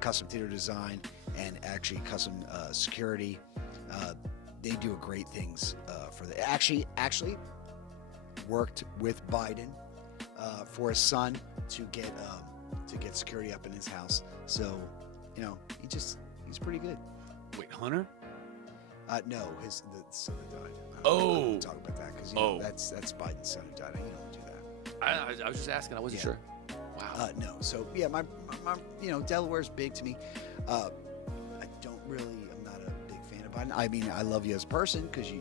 custom theater design, and actually custom security. They do great things for the. Actually worked with Biden for his son to get security up in his house. So, he's pretty good. Wait, Hunter? No, the son who died. I Oh. don't talk about that because that's Biden's son who died. You don't do that. I was just asking. I wasn't sure. Wow. No. So yeah, my Delaware's big to me. I'm not a big fan of Biden. I mean, I love you as a person because you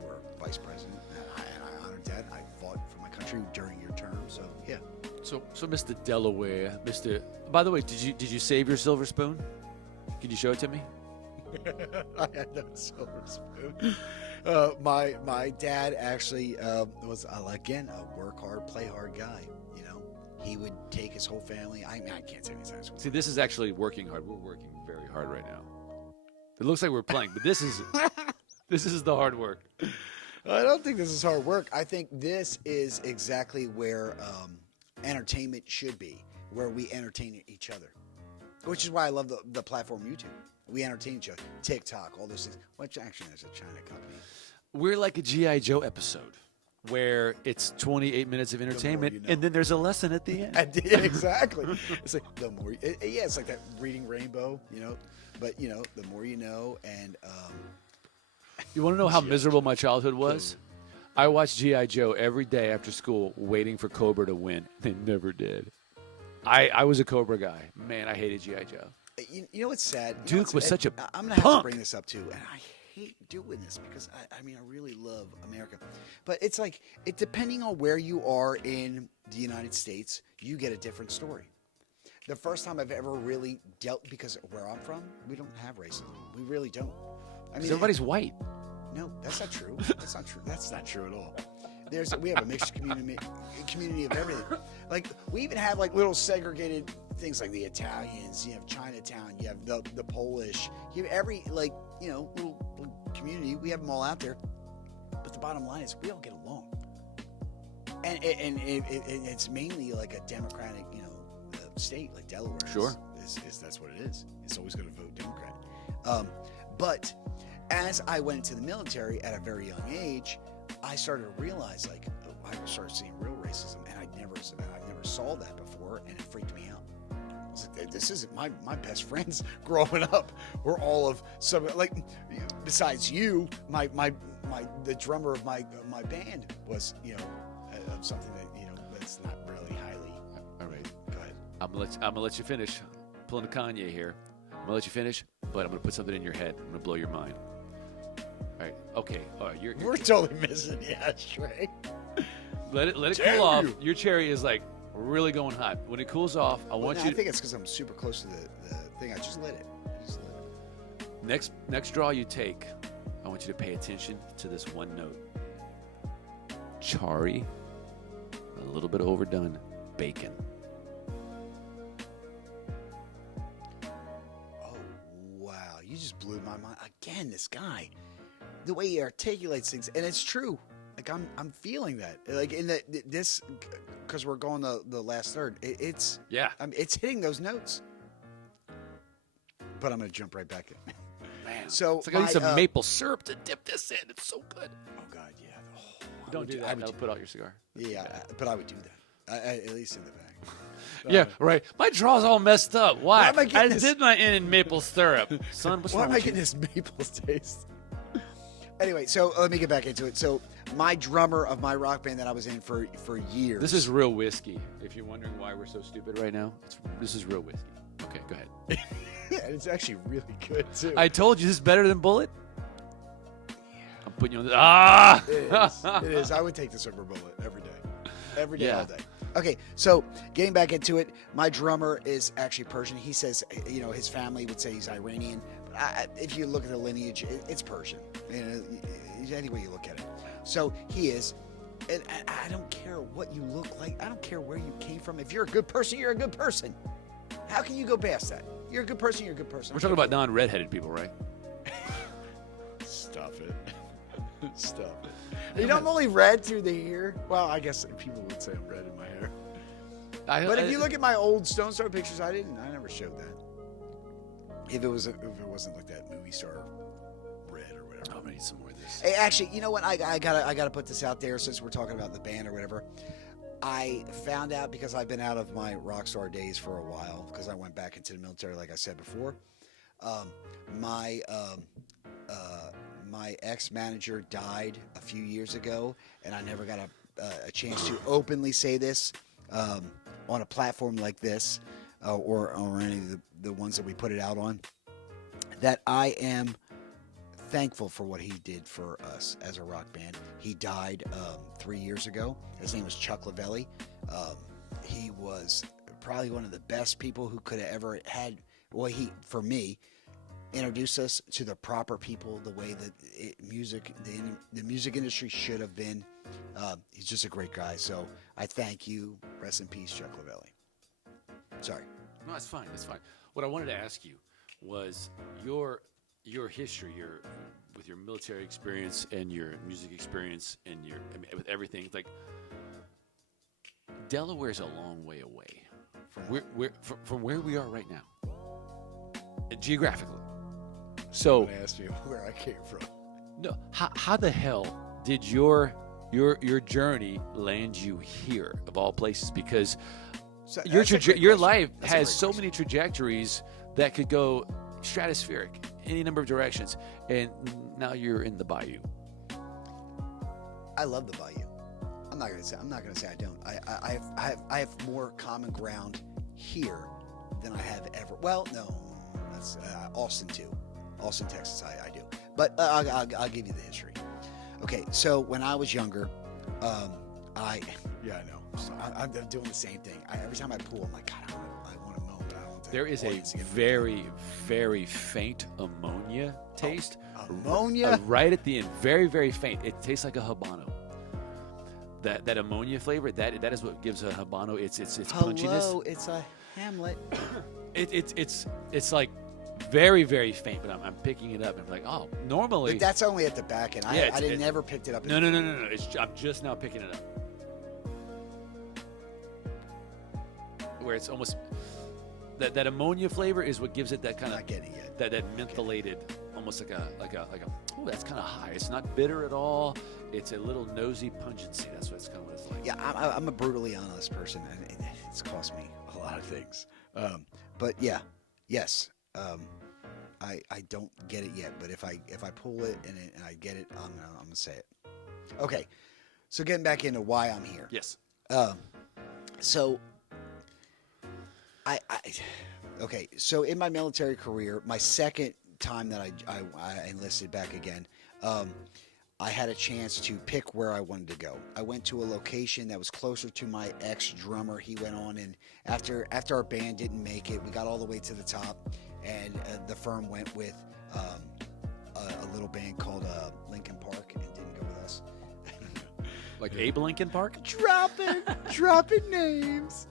were vice president, and I honored that. I fought for my country during your term. So yeah. So Mr. Delaware, By the way, did you save your silver spoon? Can you show it to me? I had no silver spoon. My dad actually was again a work hard, play hard guy. He would take his whole family. I can't say anything. See, this is actually working hard. We're working very hard right now. It looks like we're playing, but this is the hard work. I don't think this is hard work. I think this is exactly where entertainment should be, where we entertain each other. Which is why I love the platform YouTube. We entertain each other. TikTok, all those things. Which actually is a China company. We're like a G.I. Joe episode where it's 28 minutes of entertainment, you know. and then there's a lesson at the end. Exactly. It's like the more, yeah, it's like that reading Rainbow, you know. But you know, the more you know, and You want to know how miserable my childhood was? I watched G.I. Joe every day after school, waiting for Cobra to win. They never did. I was a Cobra guy. Man, I hated G.I. Joe. you know what's sad? Duke was such a I'm gonna have punk. to bring this up too, and I hate doing this because I mean I really love America, but it's like depending on where you are in the United States, you get a different story. The first time I've ever really dealt, because where I'm from, we don't have racism. We really don't. I mean, Everybody's white. no, that's not true. That's not true. That's not true at all. We have a mixed community of everything. Like we even have like little segregated things like the Italians. You have Chinatown. You have the Polish. You have every little community. We have them all out there. But the bottom line is we all get along. And it's mainly like a Democratic state like Delaware. Sure. That's what it is. It's always going to vote Democrat. But as I went into the military at a very young age, I started to realize I started seeing real racism, and I never saw that before, and it freaked me out. I was like, this isn't my best friends growing up. We're all of some besides you, the drummer of my band was of something that that's not really highly. All right. Go ahead. I'm gonna let you finish. Pulling a Kanye here. I'm gonna let you finish, but I'm gonna put something in your head. I'm gonna blow your mind. All right. Okay. All right. We're totally missing the ashtray. Let it cool off. Your cherry is like really going hot. When it cools off, I think it's because I'm super close to the thing. I just lit it. Next draw you take, I want you to pay attention to this one note. Charry, a little bit overdone, bacon. Oh wow! You just blew my mind again. This guy, the way he articulates things, and it's true. Like I'm feeling that. Like in this, because we're going the last third. It's hitting those notes. But I'm gonna jump right back in. Man, so it's like I need some maple syrup to dip this in. It's so good. Oh God, yeah. Oh, Don't do that. That'll put out your cigar. Yeah, but I would do that. At least in the back. Yeah, right. My draw's all messed up. Why? Why am I did my in maple syrup. Son, what's why wrong am I with you? getting this maple taste? Anyway, so let me get back into it. So my drummer of my rock band that I was in for years. This is real whiskey. If you're wondering why we're so stupid right now, this is real whiskey. Okay, go ahead. Yeah, it's actually really good too. I told you this is better than Bullet. Yeah. I'm putting you on this. It is. It is. I would take this over Bullet every day, all day. Okay, so getting back into it, my drummer is actually Persian. He says, his family would say he's Iranian. But if you look at the lineage, it's Persian. Any way you look at it. So he is. And I don't care what you look like. I don't care where you came from. If you're a good person, you're a good person. How can you go past that? You're a good person, you're a good person. We're talking about non-redheaded people, right? Stop it. Stop it. I'm only red through the hair. Well, I guess people would say I'm red in my hair. But if you look at my old Stone Star pictures, I never showed that. If it wasn't like that movie star red or whatever. I'm gonna need some more of this. Hey, actually, you know what? I gotta put this out there since we're talking about the band or whatever. I found out because I've been out of my rock star days for a while because I went back into the military, like I said before. My ex-manager died a few years ago, and I never got a chance to openly say this on a platform like this or any of the ones that we put it out on, that I am thankful for what he did for us as a rock band. He died 3 years ago. His name was Chuck Lavelli. He was probably one of the best people who could have ever had, for me, introduced us to the proper people, the way that the music industry should have been. He's just a great guy. So I thank you. Rest in peace, Chuck Lavelli. Sorry. No, that's fine. That's fine. What I wanted to ask you was your history, with your military experience and your music experience and with everything. Like, Delaware's a long way away From from where we are right now, geographically. So I asked you where I came from. no, how the hell did your journey land you here of all places? Because So your that's a great your question. life That's a has great so question. many trajectories that could go stratospheric, any number of directions, and now you're in the bayou. I love the bayou. I'm not gonna say I don't. I have more common ground here than I have ever. Well, no, that's Austin too. Austin, Texas, I do. But I'll give you the history. Okay, so when I was younger, I know. So I'm doing the same thing. Every time I pull, I'm like, God, I want to moan, but I don't. There is a very, very faint ammonia taste. Ammonia? Right at the end, very, very faint. It tastes like a habano. That ammonia flavor, that is what gives a habano its punchiness. Hello, it's a Hamlet. It's like very, very faint, but I'm picking it up and I'm like, oh, normally. But that's only at the back end. Yeah, I never picked it up. No. I'm just now picking it up. Where it's almost that ammonia flavor is what gives it that kind of Not getting it. that mentholated, almost like a oh, that's kind of high. It's not bitter at all. It's a little nosy pungency. That's kind of what it's like. Yeah, I'm a brutally honest person, and it's cost me a lot of things. But yeah, yes, I don't get it yet. But if I pull it and I get it, I'm gonna say it. Okay, so getting back into why I'm here. Yes. So okay, so in my military career, my second time that I enlisted back again, I had a chance to pick where I wanted to go. I went to a location that was closer to my ex-drummer. He went on, and after our band didn't make it, we got all the way to the top, and the firm went with a little band called Lincoln Park and didn't go with us. Like Abe Lincoln Park? dropping names.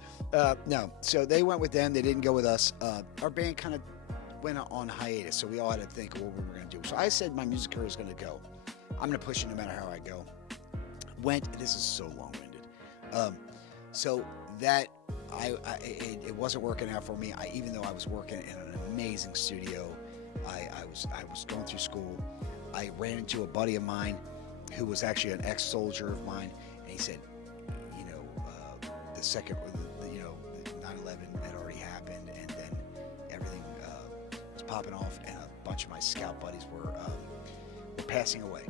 No, so they went with them. They didn't go with us. Our band kind of went on hiatus, so we all had to think of what we were going to do. So I said my music career is going to go. I'm going to push it no matter how I go. This is so long-winded. So that it wasn't working out for me. Even though I was working in an amazing studio, I was going through school. I ran into a buddy of mine who was actually an ex-soldier of mine, and he said, the second, 9/11 had already happened, and then everything was popping off, and a bunch of my scout buddies were passing away.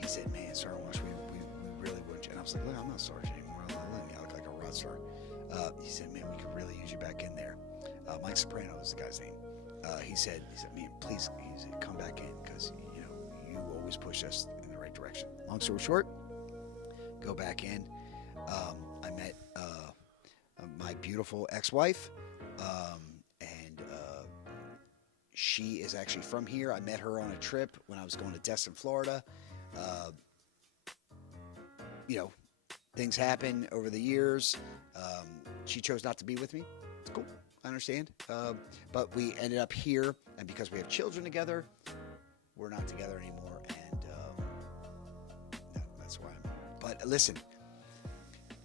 He said, "Man, Sergeant Wash, we really would." And I was like, "Look, I'm not sergeant anymore. I look like a rod star." He said, "Man, we could really use you back in there." Mike Soprano is the guy's name. He said, "Man, please," he said, "come back in, because you always push us in the right direction." Long story short, go back in. I met my beautiful ex-wife, and she is actually from here. I met her on a trip when I was going to Destin, Florida. Things happen over the years. She chose not to be with me. It's cool. I understand. But we ended up here, and because we have children together, we're not together anymore, and that's why I'm here. But listen,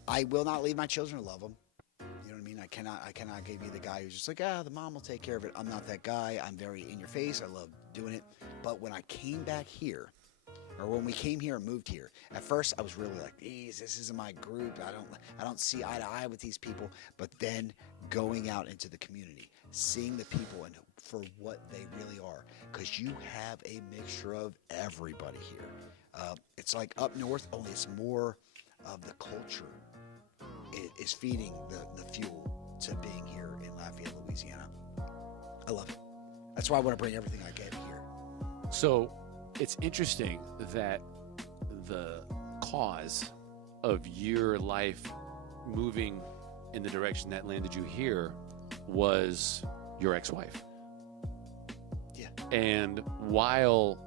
I will not leave my children to love them. You know what I mean? I cannot give you the guy who's just like, the mom will take care of it. I'm not that guy. I'm very in your face. I love doing it. But when I came back here, or when we came here and moved here, at first I was really like, this isn't my group. I don't see eye to eye with these people. But then going out into the community, seeing the people and for what they really are, because you have a mixture of everybody here. It's like up north, only it's more of the culture. It is feeding the fuel to being here in Lafayette, Louisiana. I love it. That's why I want to bring everything I get here. So it's interesting that the cause of your life moving in the direction that landed you here was your ex-wife. Yeah. And while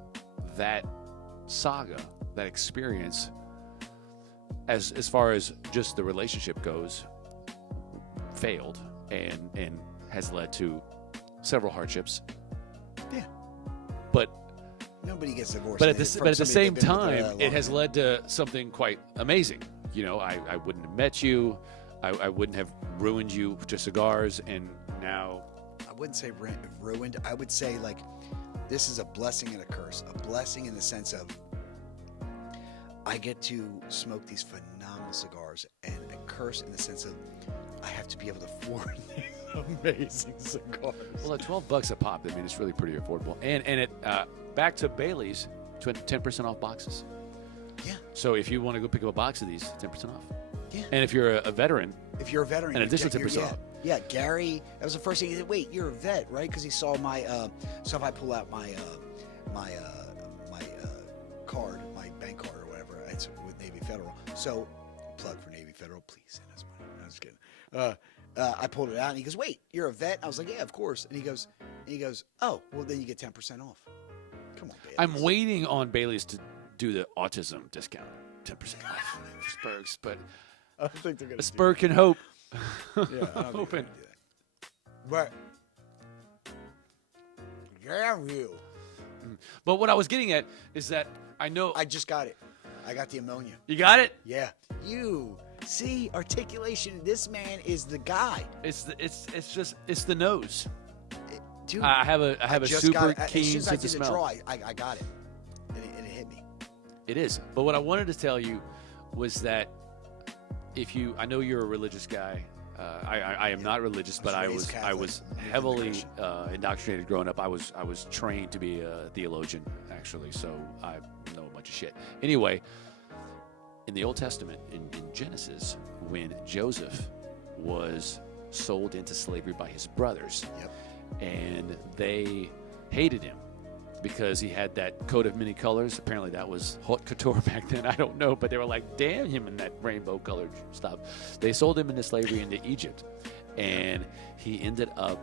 that saga, that experience, as far as just the relationship goes, failed and has led to several hardships. Yeah. But nobody gets divorced. But at the same they've been with, time, it has long. led to something quite amazing. I wouldn't have met you. I wouldn't have ruined you to cigars, and now I wouldn't say ruined. I would say like this is a blessing and a curse. A blessing in the sense of I get to smoke these phenomenal cigars, and a curse in the sense of I have to be able to afford these amazing cigars. well, at $12 a pop, I mean, it's really pretty affordable. And it back to Bailey's, 10% off boxes. Yeah. So if you want to go pick up a box of these, 10% off. Yeah. And if you're a veteran, If you're a veteran, an additional 10% yeah, off. Yeah, Gary, that was the first thing he said. Wait, you're a vet, right? Because he saw my. So if I pull out my card, my bank card or whatever, it's with Navy Federal. So plug for Navy Federal, please send us money. No, I'm just kidding. I pulled it out and he goes, "Wait, you're a vet?" I was like, "Yeah, of course." And he goes, "Oh, well then you get 10% off." Come on, Bailey. I'm waiting on Bailey's to do the autism discount, 10% off. Spurgs, but I don't think they're gonna. a spur can hope. Yeah, I don't think they're Hoping. gonna do that. But yeah, you. But what I was getting at is that I know I just got it. I got the ammonia. you got it. Yeah. You see articulation. This man is the guy. It's the nose. Dude, I have a just super got it. keen As soon as I sense did of the smell. draw, I got it. And it hit me. It is. But what I wanted to tell you was that I know you're a religious guy. I am not religious, but I was Catholic, heavily Christian. indoctrinated growing up. I was trained to be a theologian, actually, so I know a bunch of shit. Anyway, in the Old Testament, in Genesis, when Joseph was sold into slavery by his brothers, Yep. and they hated him because he had that coat of many colors. Apparently that was haute couture back then. I don't know, but they were like, damn him in that rainbow colored stuff. They sold him into slavery into Egypt, and he ended up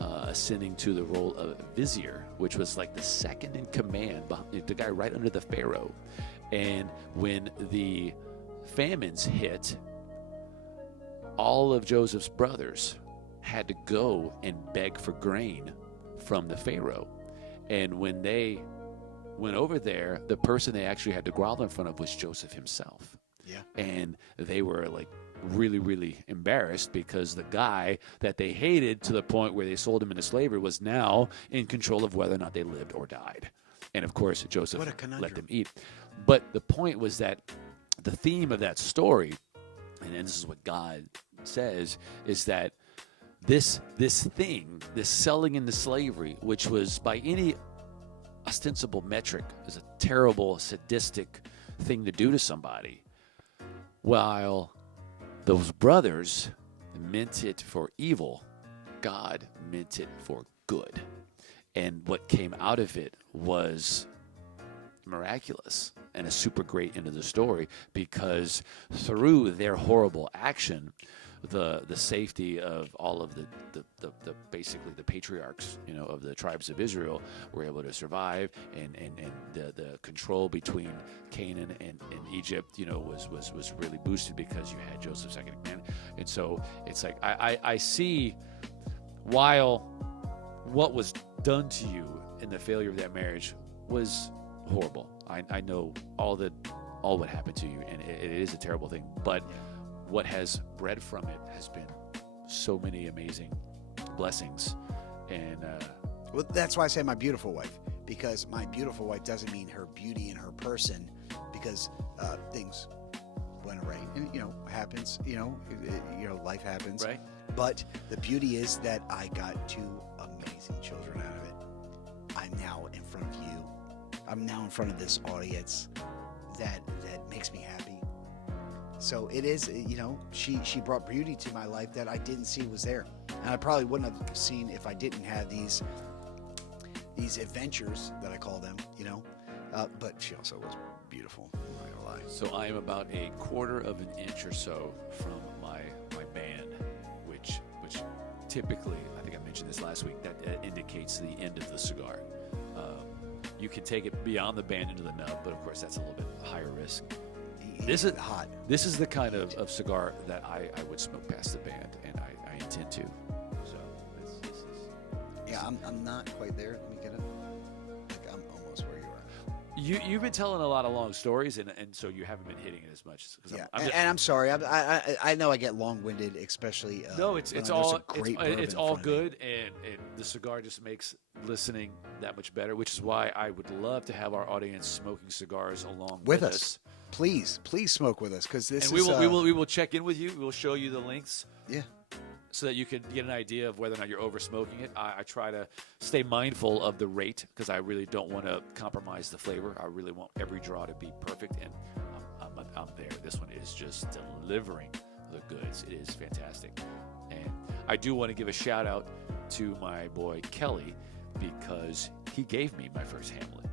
ascending to the role of vizier, which was like the second in command, the guy right under the pharaoh. And when the famines hit, all of Joseph's brothers had to go and beg for grain from the pharaoh. And when they went over there, the person they actually had to grovel in front of was Joseph himself. Yeah. And they were like really, really embarrassed because the guy that they hated to the point where they sold him into slavery was now in control of whether or not they lived or died. And of course, Joseph What a conundrum. let them eat. But the point was that the theme of that story, and this is what God says, is that this thing, this selling into slavery, which was by any ostensible metric is a terrible, sadistic thing to do to somebody, while those brothers meant it for evil, God meant it for good. And what came out of it was miraculous and a super great end of the story, because through their horrible action, the safety of all of the basically the patriarchs, of the tribes of Israel were able to survive, and the control between Canaan and Egypt, was really boosted because you had Joseph second in command. And so it's like I see, while what was done to you in the failure of that marriage was horrible. I know all what happened to you, and it is a terrible thing, but what has bred from it has been so many amazing blessings. And well, that's why I say my beautiful wife, because my beautiful wife doesn't mean her beauty and her person, because things went awry, and happens. Life happens. Right. But the beauty is that I got two amazing children out of it. I'm now in front of you. I'm now in front of this audience. That makes me happy. So it is, she brought beauty to my life that I didn't see was there. And I probably wouldn't have seen if I didn't have these adventures that I call them, but she also was beautiful, I'm not gonna lie. so I am about a quarter of an inch or so from my band, which typically, I think I mentioned this last week, that indicates the end of the cigar. You can take it beyond the band into the nub, but of course that's a little bit higher risk. This is hot. This is the kind of cigar that I would smoke past the band, and I intend to. So this is. Yeah, I'm not quite there. Let me get it. Like I'm almost where you are. You've been telling a lot of long stories, and so you haven't been hitting it as much. Yeah, and I'm sorry. I know I get long-winded, especially. No, when it's there's all a great bourbon it's in all front of me. good, and the cigar just makes listening that much better. Which is why I would love to have our audience smoking cigars along With us. Please smoke with us, because this And is. we will check in with you. We'll show you the links. Yeah. So that you can get an idea of whether or not you're over smoking it. I try to stay mindful of the rate because I really don't want to compromise the flavor. I really want every draw to be perfect, and I'm there. This one is just delivering the goods. It is fantastic. And I do want to give a shout out to my boy Kelly because he gave me my first Hamlet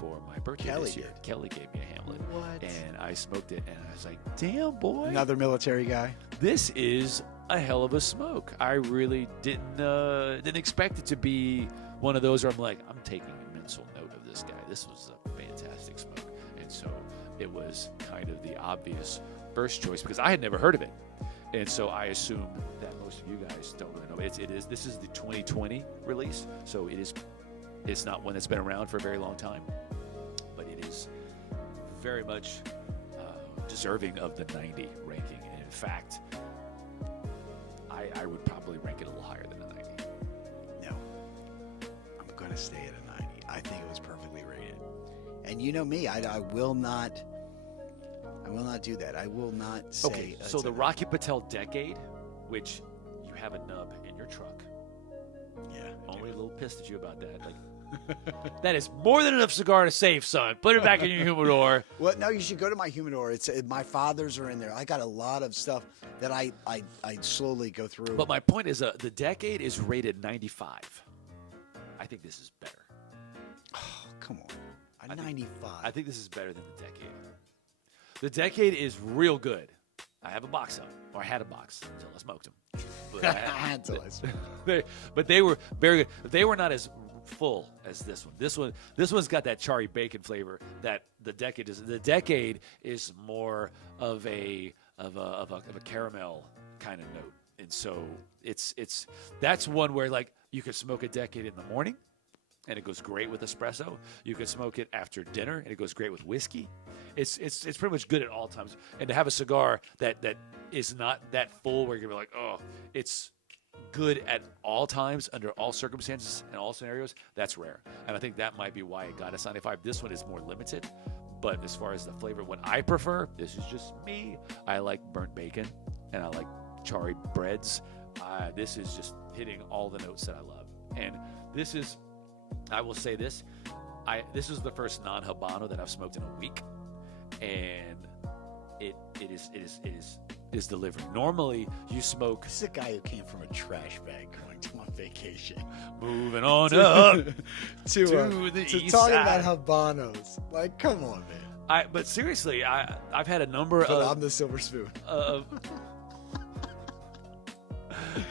for my birthday Kelly this year. did? Did me a Hamlet. What? And I smoked it, and I was like, damn, boy. Another military guy. This is a hell of a smoke. I really didn't expect it to be one of those where I'm like, I'm taking a mental note of this guy. This was a fantastic smoke. And so it was kind of the obvious first choice because I had never heard of it. And so I assume that most of you guys don't really know. This is the 2020 release. So it's not one that's been around for a very long time, but it is very much deserving of the 90 ranking. And in fact, I would probably rank it a little higher than a 90. No. I'm going to stay at a 90. I think it was perfectly rated. And you know me, I will not do that. I will not say. Okay, so the Rocky Patel Decade, which you have a nub in your truck. Yeah. Only a little pissed at you about that. Like, that is more than enough cigar to save, son. Put it back in your humidor. Well, no, you should go to my humidor. It's my father's are in there. I got a lot of stuff that I slowly go through. But my point is, the Decade is rated 95. I think this is better. Oh, come on. 95. I think this is better than the Decade. The Decade is real good. I have a box of it, or I had a box until I smoked them. But they were very good. They were not as full as this one. This one's got that charry bacon flavor that the Decade is. The Decade is more of a caramel kind of note, and so that's one where like you could smoke a Decade in the morning, and it goes great with espresso. You could smoke it after dinner, and it goes great with whiskey. It's pretty much good at all times. And to have a cigar that is not that full, where you're gonna be like, oh, it's good at all times, under all circumstances and all scenarios, that's rare. And I think that might be why it got us 95. This one is more limited, but as far as the flavor, what I prefer, this is just me. I like burnt bacon, and I like charred breads. This is just hitting all the notes that I love. And this is, I will say this, this is the first non-Habano that I've smoked in a week, and it is delivered. Normally, you smoke. This is a guy who came from a trash bag going to on vacation. Moving on up to the east talking side. about Habanos. Like, come on, man. But seriously, I've had a number But of. I'm the silver spoon.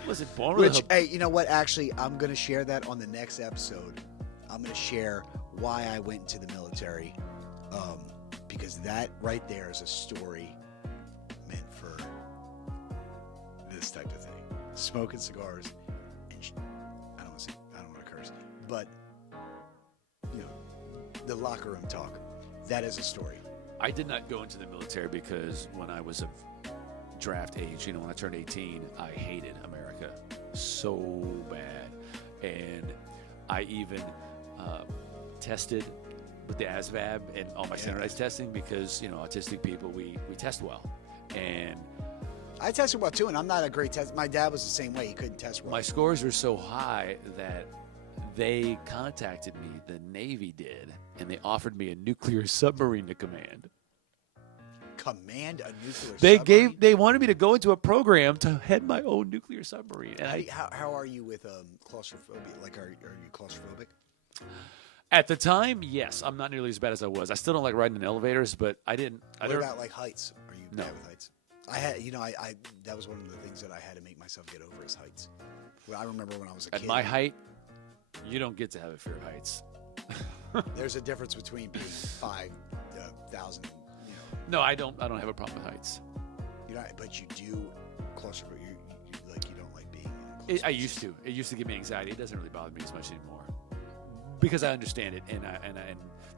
Was it born with Which, hey, you know what? Actually, I'm going to share that on the next episode. I'm going to share why I went into the military, because that right there is a story meant for this type of thing. Smoking cigars, and I don't want to curse, but you know, the locker room talk. That is a story. I did not go into the military because when I was of draft age, when I turned 18, I hated America so bad. And I even tested with the ASVAB and all my standardized testing because, autistic people, we test well. And I tested well too, and I'm not a great test. My dad was the same way. He couldn't test well. my scores were so high that they contacted me, the Navy did, and they offered me a nuclear submarine to command. Command a nuclear submarine? They wanted me to go into a program to head my own nuclear submarine. And How are you with claustrophobia? Like, are you claustrophobic? At the time, yes. I'm not nearly as bad as I was. I still don't like riding in elevators, but I didn't. What about like heights? Are you No. bad with heights? I had, I that was one of the things that I had to make myself get over is heights. Well, I remember when I was a At kid. my height, you don't get to have a fear of heights. There's a difference between being 5,000. No, I don't have a problem with heights. But you do claustrophobic. You don't like being. I used to. It used to give me anxiety. It doesn't really bother me as much anymore. because I understand it, and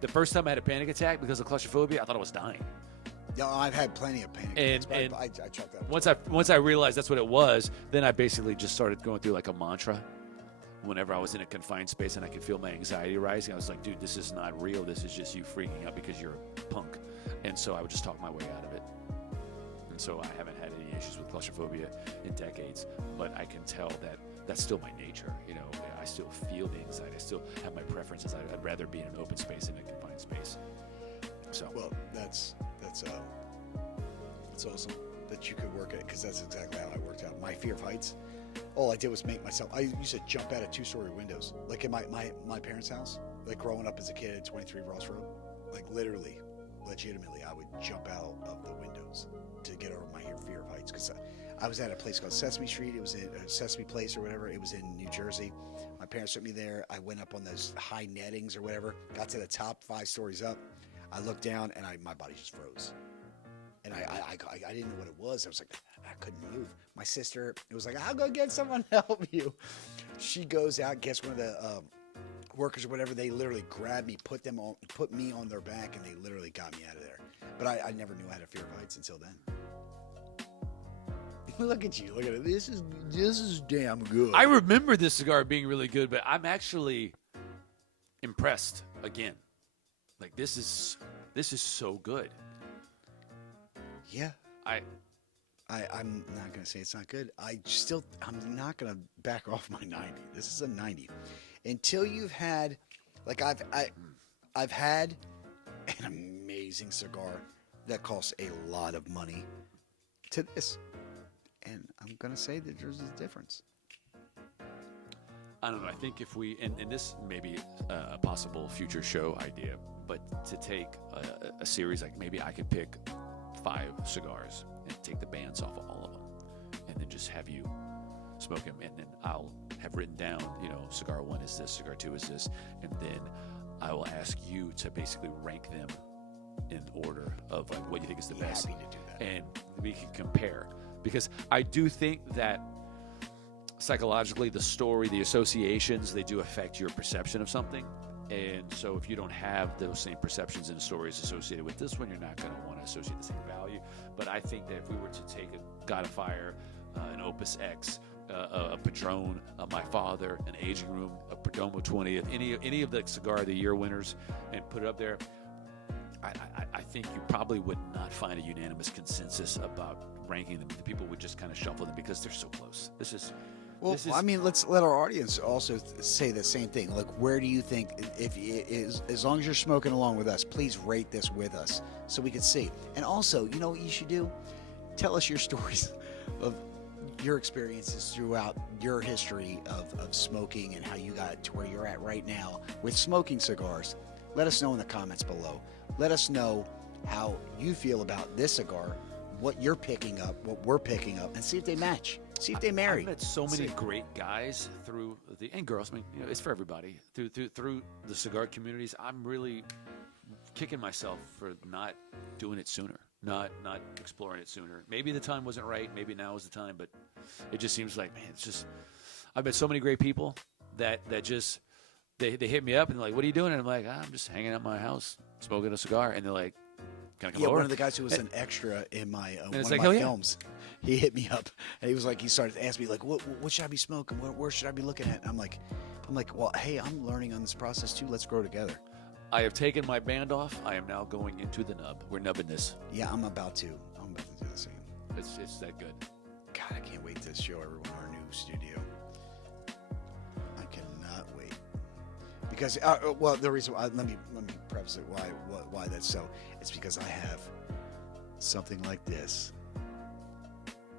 the first time I had a panic attack because of claustrophobia, I thought I was dying. No, I've had plenty of panic attacks, but I chalked that up. Once I realized that's what it was, then I basically just started going through like a mantra. Whenever I was in a confined space and I could feel my anxiety rising, I was like, dude, this is not real. This is just you freaking out because you're a punk. And so I would just talk my way out of it. And so I haven't had any issues with claustrophobia in decades, but I can tell that that's still my nature. You know, I still feel the anxiety. I still have my preferences. I'd rather be in an open space than a confined space. So well, that's awesome that you could work it, because that's exactly how I worked out. My fear of heights, all I did was make myself. I used to jump out of 2-story windows, like in my parents' house, like growing up as a kid at 23 Ross Road, like literally, legitimately, I would jump out of the windows to get over my fear of heights, because I was at a place called Sesame Street. It was in Sesame Place or whatever. It was in New Jersey. My parents took me there. I went up on those high nettings or whatever. Got to the top 5 stories up. I looked down and my body just froze. And I didn't know what it was. I was like, I couldn't move. My sister, it was like, I'll go get someone to help you. She goes out, gets one of the workers or whatever. They literally grabbed me, put me on their back, and they literally got me out of there. But I never knew I had a fear of heights until then. Look at you. Look at it. This is damn good. I remember this cigar being really good, but I'm actually impressed again. Like this is so good. Yeah. I'm not gonna say it's not good. I'm not gonna back off my 90. This is a 90. Until you've had, like I've had an amazing cigar that costs a lot of money to this. And I'm going to say that there's a difference. I don't know. I think if we, and this may be a possible future show idea, but to take a series, like maybe I could pick 5 cigars and take the bands off of all of them and then just have you smoke them. And then I'll have written down, cigar 1 is this, cigar 2 is this. And then I will ask you to basically rank them in order of like what you think is the best. Happy to do that. And we can compare. Because I do think that psychologically, the story, the associations, they do affect your perception of something. And so if you don't have those same perceptions and stories associated with this one, you're not going to want to associate the same value. But I think that if we were to take a God of Fire, an Opus X, a Padron, My Father, an Aging Room, a Perdomo 20th, any of the Cigar of the Year winners, and put it up there, I think you probably would not find a unanimous consensus about ranking them. The people would just kind of shuffle them because they're so close. I mean, let's let our audience also say the same thing. Like, where do you think, as long as you're smoking along with us, please rate this with us so we can see. And also, you know what you should do? Tell us your stories of your experiences throughout your history of smoking and how you got to where you're at right now with smoking cigars. Let us know in the comments below. Let us know how you feel about this cigar, what you're picking up, what we're picking up, and see if they match. See if they marry. I've met so many great guys and girls. I mean, it's for everybody through the cigar communities. I'm really kicking myself for not doing it sooner, not exploring it sooner. Maybe the time wasn't right. Maybe now is the time. But it just seems like, man, it's just. I've met so many great people that just they hit me up and they're like, "What are you doing?" And I'm like, "I'm just hanging out in my house, smoking a cigar." And they're like, "Can I come over?" One of the guys who was an extra in my one of like, my films, he hit me up and he was like, he started to ask me like, what should I be smoking? Where should I be looking at? And I'm like, well, hey, I'm learning on this process too. Let's grow together. I have taken my band off. I am now going into the nub. We're nubbing this. Yeah, I'm about to do the same. It's that good. God, I can't wait to show everyone our new studio. I cannot wait. Because the reason why, let me preface it why that's so. It's because I have something like this,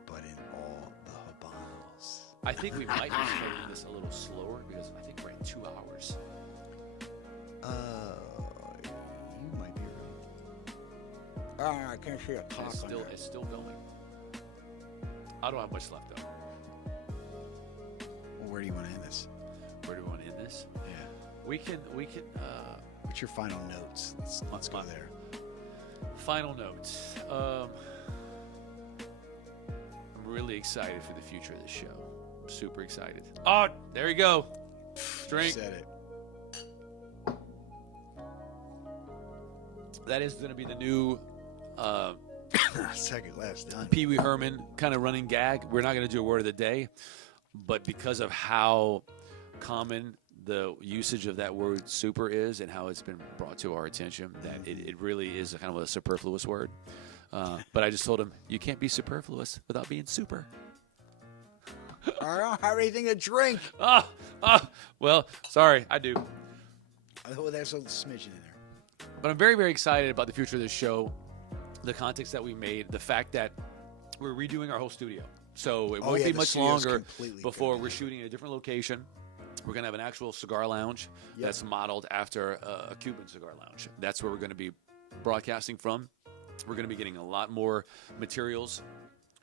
but in all the habanos. I think we might be starting this a little slower because I think we're at 2 hours. You might be right. I can't see a clock. It's still going. I don't have much left though. Well, where do you want to end this? Where do we want to end this? Yeah. We can. What's your final notes? Let's go there. Final notes. I'm really excited for the future of this show. I'm super excited. Oh, there you go. Drink. You said it. That is going to be the new Second last done. Pee Wee Herman kind of running gag. We're not going to do a word of the day, but because of how common the usage of that word super is and how it's been brought to our attention, that it really is a kind of a superfluous word. But I just told him, you can't be superfluous without being super. I don't have anything to drink. Well, sorry, I do. Oh, there's a smidgen in there. But I'm very, very excited about the future of this show, the context that we made, the fact that we're redoing our whole studio. So it won't be much longer before we're shooting in a different location. We're going to have an actual cigar lounge that's modeled after a Cuban cigar lounge. That's where we're going to be broadcasting from. We're going to be getting a lot more materials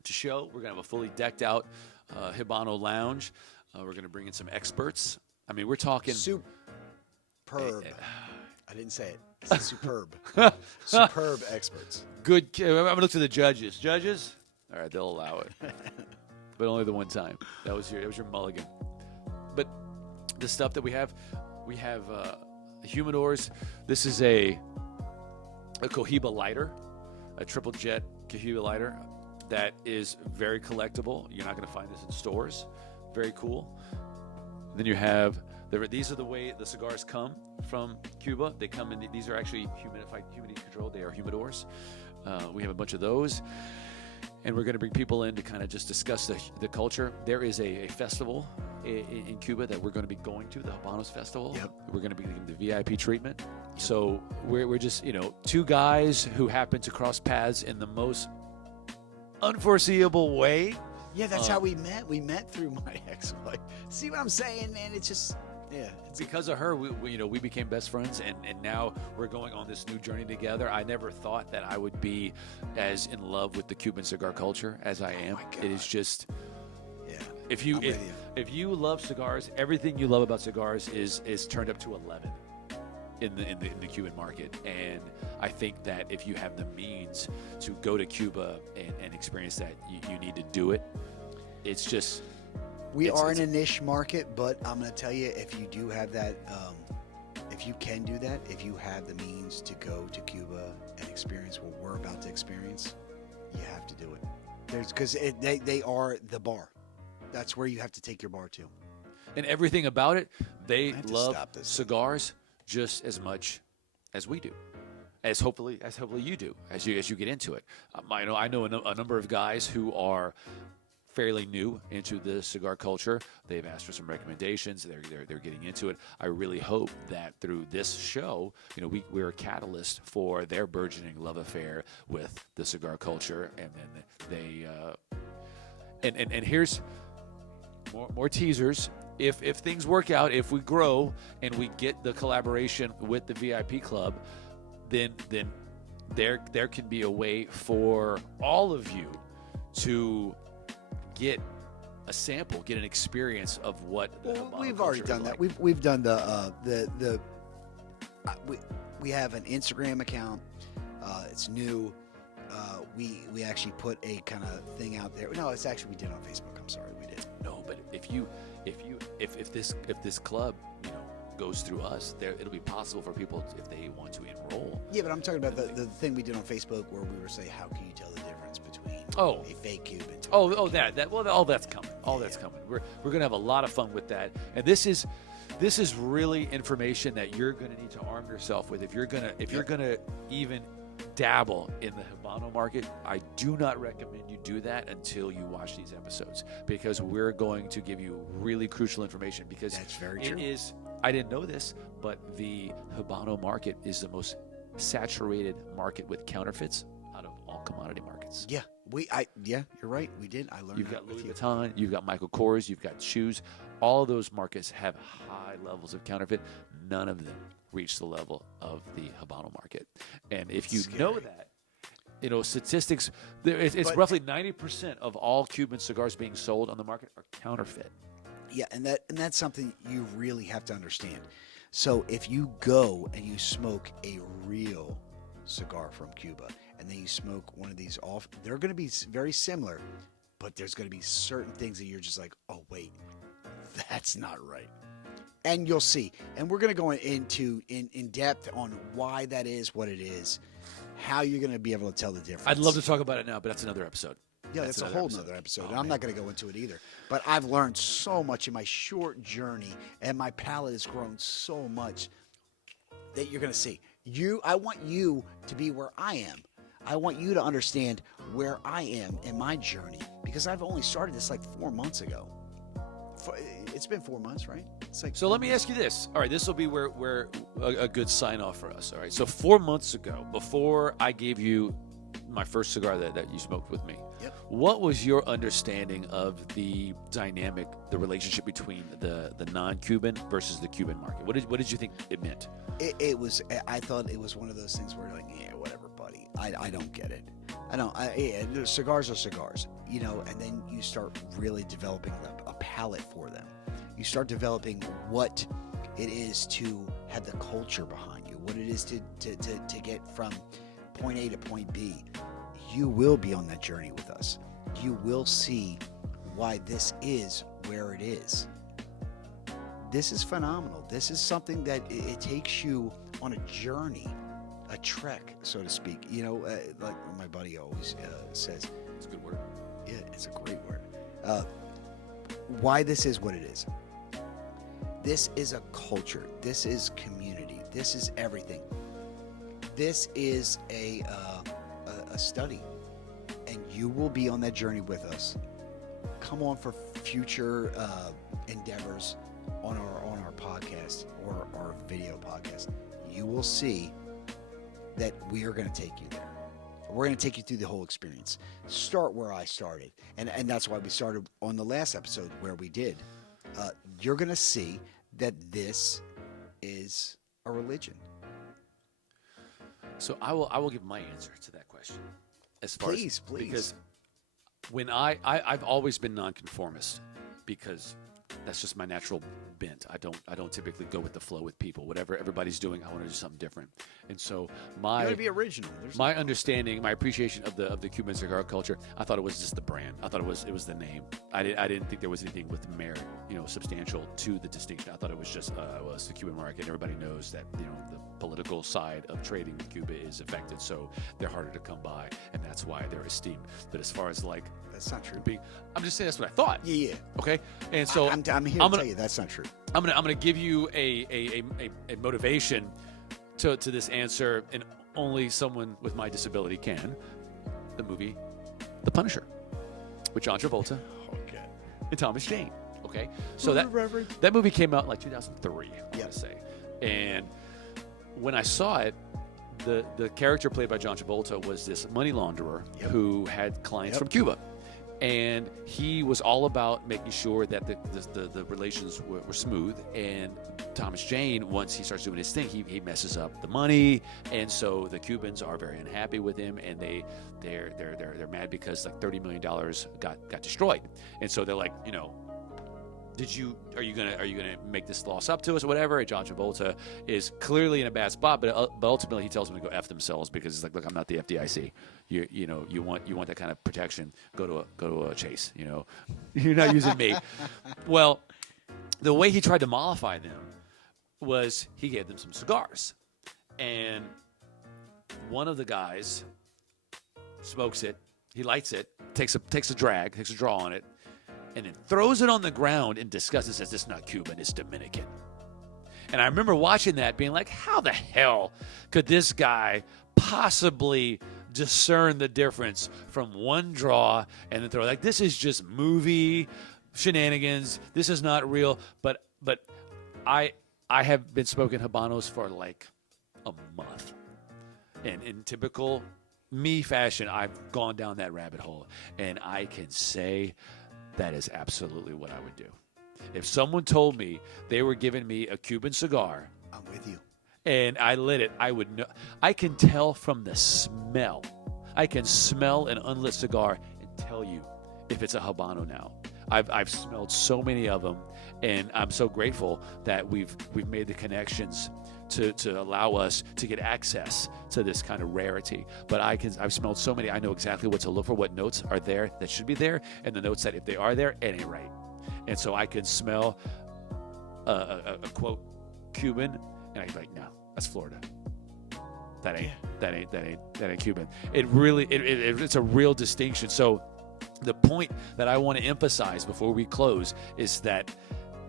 to show. We're going to have a fully decked out Habano lounge. We're going to bring in some experts. I mean, we're talking... Superb. I didn't say it. It's superb. Superb experts. Good. I'm going to look to the judges. Judges? All right, they'll allow it. But only the one time. That was your mulligan. But the stuff that we have humidors. This is a Cohiba lighter, a triple jet Cohiba lighter that is very collectible. You're not going to find this in stores. Very cool. Then you have these are the way the cigars come from Cuba. They come in. These are actually humidity controlled. They are humidors. We have a bunch of those. And we're going to bring people in to kind of just discuss the culture. There is a festival in Cuba that we're going to be going to, the Habanos Festival. Yep. We're going to be getting the VIP treatment. So we're just, two guys who happen to cross paths in the most unforeseeable way. Yeah, that's how we met. We met through my ex-wife. See what I'm saying, man? It's just... Yeah, it's because of her, we became best friends, and now we're going on this new journey together. I never thought that I would be as in love with the Cuban cigar culture as I am. It is just, if you love cigars, everything you love about cigars is turned up to 11 in the Cuban market. And I think that if you have the means to go to Cuba and experience that, you need to do it. It's just. We are in a niche market, but I'm going to tell you, if you do have that, if you can do that, if you have the means to go to Cuba and experience what we're about to experience, you have to do it. Because they are the bar. That's where you have to take your bar to. And everything about it, they love cigars just as much as we do, as hopefully you do as you get into it. I know a number of guys who are fairly new into the cigar culture. They've asked for some recommendations. They're getting into it. I really hope that through this show, we're a catalyst for their burgeoning love affair with the cigar culture. And then they and here's more teasers. If things work out, if we grow and we get the collaboration with the VIP club, then there can be a way for all of you to get a sample, get an experience of what we've already done that. We've done we have an Instagram account. It's new. We actually put a kind of thing out there. No, it's actually we did on Facebook. I'm sorry, we did. No, but if this club goes through us, it'll be possible for people if they want to enroll. Yeah, but I'm talking about the thing we did on Facebook where we were saying, how can you tell the difference between a fake Cuban? That's coming. That's coming. We're gonna have a lot of fun with that, and this is really information that you're gonna need to arm yourself with if you're gonna even dabble in the Habano market. I do not recommend you do that until you watch these episodes, because we're going to give you really crucial information, because that's very true. I didn't know this, but the Habano market is the most saturated market with counterfeits out of all commodity markets. Yeah, you're right. We did. I learned. You've got Louis Vuitton, you've got Michael Kors, you've got shoes. All of those markets have high levels of counterfeit. None of them reach the level of the Habano market. And if you know that, statistics, it's roughly 90% of all Cuban cigars being sold on the market are counterfeit. Yeah, and that's something you really have to understand. So if you go and you smoke a real cigar from Cuba, and then you smoke one of these off, they're going to be very similar, but there's going to be certain things that you're just like, oh wait, that's not right. And you'll see. And we're going to go into in depth on why that is what it is, how you're going to be able to tell the difference. I'd love to talk about it now, but that's another episode. Yeah, that's a whole nother episode. And I'm not going to go into it either. But I've learned so much in my short journey, and my palate has grown so much that you're going to see. I want you to be where I am. I want you to understand where I am in my journey, because I've only started this like 4 months ago. It's been 4 months, right? It's like So let me ask you this. All right, this will be where a good sign off for us. All right, so 4 months ago, before I gave you my first cigar that you smoked with me, Yep. what was your understanding of the dynamic, the relationship between the non-Cuban versus the Cuban market? What did you think it meant? It was. I thought it was one of those things where you're like, yeah, whatever, buddy. I don't get it. Cigars are cigars, you know. And then you start really developing a palate for them. You start developing what it is to have the culture behind you, what it is to get from point A to point B. You will be on that journey with us. You will see why this is where it is. This is phenomenal. This is something that it takes you on a journey, a trek, so to speak. You know, like my buddy always says. It's a good word. Yeah, it's a great word. Why this is what it is. This is a culture. This is community. This is everything. This is a study, and you will be on that journey with us. Come on for future endeavors on our podcast or our video podcast. You will see that we are going to take you there. We're going to take you through the whole experience. Start where I started, and that's why we started on the last episode where we did. You're going to see that this is a religion. So I will give my answer to that question. As far Please. Because when I've always been nonconformist, because that's just my natural bent. I don't typically go with the flow with people. Whatever everybody's doing, I want to do something different. And so You got to be original. my understanding, my appreciation of the Cuban cigar culture, I thought it was just the brand. I thought it was the name. I didn't think there was anything with merit, substantial to the distinction. I thought it was just it's the Cuban market. Everybody knows that the political side of trading with Cuba is affected, so they're harder to come by, and that's why they're esteemed. But as far as That's not true. I'm just saying that's what I thought. Yeah. Okay, and so I'm here to tell you that's not true. I'm gonna give you a motivation to this answer, and only someone with my disability can. The movie The Punisher with John Travolta Okay. and Thomas Jane. Okay, so that movie came out in like 2003, I want to say. And when I saw it, the character played by John Travolta was this money launderer who had clients from Cuba. And he was all about making sure that the relations were smooth. And Thomas Jane, once he starts doing his thing, he messes up the money, and so the Cubans are very unhappy with him, and they're mad because like $30 million got destroyed. And so they're like, are you gonna make this loss up to us or whatever? And John Travolta is clearly in a bad spot, but ultimately he tells them to go F themselves, because it's like, look, I'm not the FDIC. You want that kind of protection? Go to a Chase. You're not using me. Well, the way he tried to mollify them was he gave them some cigars, and one of the guys smokes it. He lights it, takes a draw on it, and then throws it on the ground in disgust and says, "This is not Cuban, it's Dominican." And I remember watching that being like, how the hell could this guy possibly discern the difference from one draw and then throw? Like, this is just movie shenanigans. This is not real. But I have been smoking Habanos for like a month. And in typical me fashion, I've gone down that rabbit hole. And I can say that is absolutely what I would do. If someone told me they were giving me a Cuban cigar, I'm with you, and I lit it, I would know. I can tell from the smell. I can smell an unlit cigar and tell you if it's a Habano now. I've smelled so many of them, and I'm so grateful that we've made the connections to allow us to get access to this kind of rarity. But I've smelled so many. I know exactly what to look for, what notes are there that should be there, and the notes that if they are there, it ain't right. And so I can smell a quote Cuban, and I'd be like, no, that's Florida. That ain't Cuban. It's a real distinction. So the point that I want to emphasize before we close is that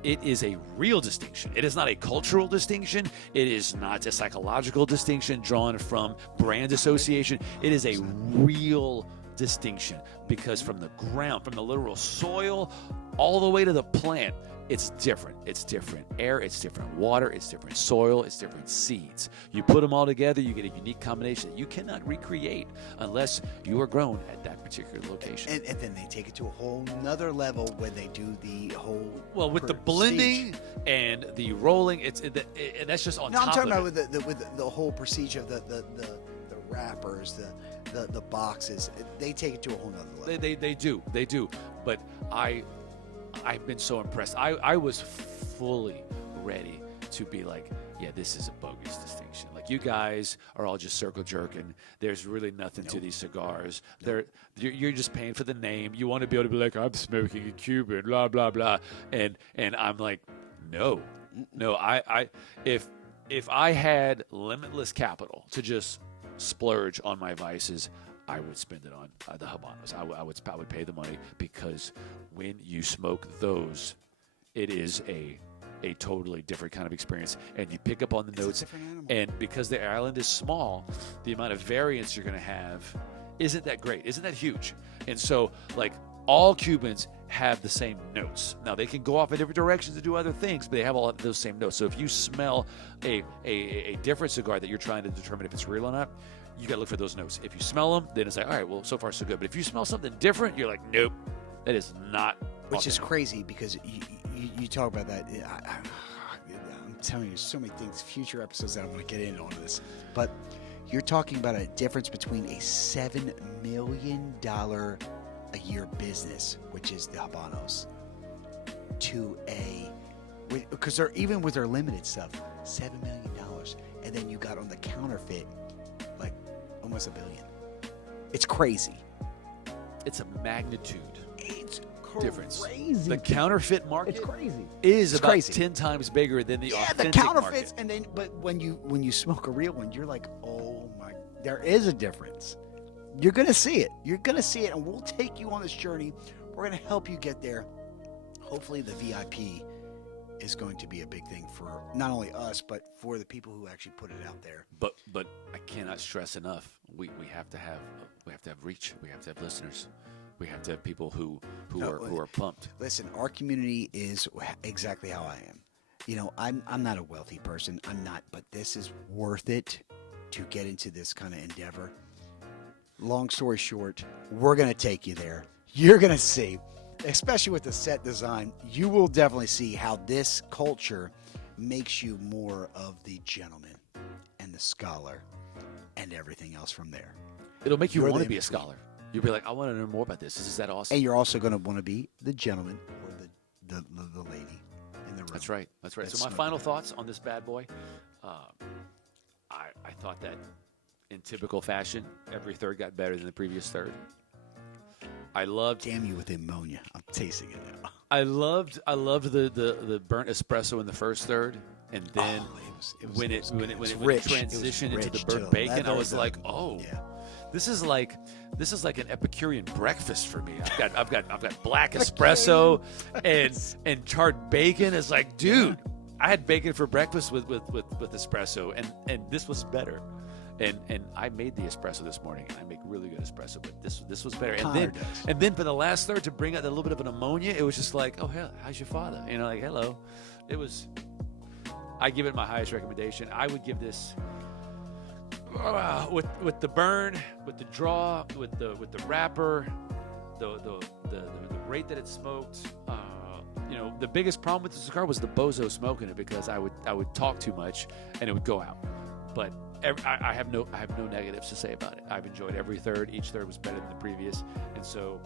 it is a real distinction. It is not a cultural distinction. It is not a psychological distinction drawn from brand association. It is a real distinction because from the ground, from the literal soil, all the way to the plant, it's different. It's different air, it's different water, it's different soil, it's different seeds. You put them all together, you get a unique combination that you cannot recreate unless you are grown at that particular location. And then they take it to a whole nother level when they do the whole. Well, with the blending and the rolling, that's just on top of it. No, I'm talking about with the whole procedure of the wrappers, the boxes. They take it to a whole nother level. They do. But I've been so impressed. I was fully ready to be like, yeah, this is a bogus distinction. Like, you guys are all just circle jerking. There's really nothing to these cigars. You're just paying for the name. You want to be able to be like, I'm smoking a Cuban, blah blah blah, and I'm like, no. If I had limitless capital to just splurge on my vices, I would spend it on the Habanos. I would pay the money, because when you smoke those, it is a totally different kind of experience, and you pick up on the notes. And because the island is small, the amount of variance you're going to have isn't that great, isn't that huge. And so, like, all Cubans have the same notes. Now, they can go off in different directions and do other things, but they have all of those same notes. So if you smell a different cigar that you're trying to determine if it's real or not, you got to look for those notes. If you smell them, then it's like, all right, well, so far so good. But if you smell something different, you're like, nope, that is not. Which is crazy, because you talk about that. I'm telling you, so many things, future episodes that I want to get in on this. But you're talking about a difference between a $7 million a year business, which is the Habanos, to because they're, even with their limited stuff, $7 million. And then you got on the counterfeit, like, almost $1 billion. It's crazy. It's a magnitude. It's difference. Crazy. The counterfeit market, it's crazy, is it's about crazy. 10 times bigger than the authentic the counterfeits. market. And then, but when you smoke a real one, you're like, oh my, there is a difference. You're gonna see it. And we'll take you on this journey. We're gonna help you get there. Hopefully, the VIP is going to be a big thing for not only us, but for the people who actually put it out there. But I cannot stress enough. We have to have reach. We have to have listeners. We have to have people who are pumped. Listen, our community is exactly how I am. You know, I'm not a wealthy person. I'm not, but this is worth it to get into this kind of endeavor. Long story short, we're going to take you there. You're going to see, especially with the set design, you will definitely see how this culture makes you more of the gentleman and the scholar and everything else from there. It'll make you want to be a scholar. You'll be like, I want to know more about this. Is that awesome? And you're also going to want to be the gentleman or the lady in the room. That's right. So my final thoughts on this bad boy, I thought that in typical fashion, every third got better than the previous third. I loved. Damn you with ammonia! I'm tasting it now. I loved the burnt espresso in the first third, and then when it transitioned into the burnt bacon, I was like, oh. Yeah. This is like an Epicurean breakfast for me. I've got black espresso and charred bacon. It's like, dude, I had bacon for breakfast with espresso, and this was better. And I made the espresso this morning. I make really good espresso, but this was better. And then for the last third, to bring out a little bit of an ammonia, it was just like, oh hell, how's your father? You know, like, hello. I give it my highest recommendation. I would give this. With the burn, with the draw, with the wrapper, the rate that it smoked, the biggest problem with the cigar was the bozo smoking it, because I would talk too much and it would go out. But I have no negatives to say about it. I've enjoyed every third. Each third was better than the previous, and so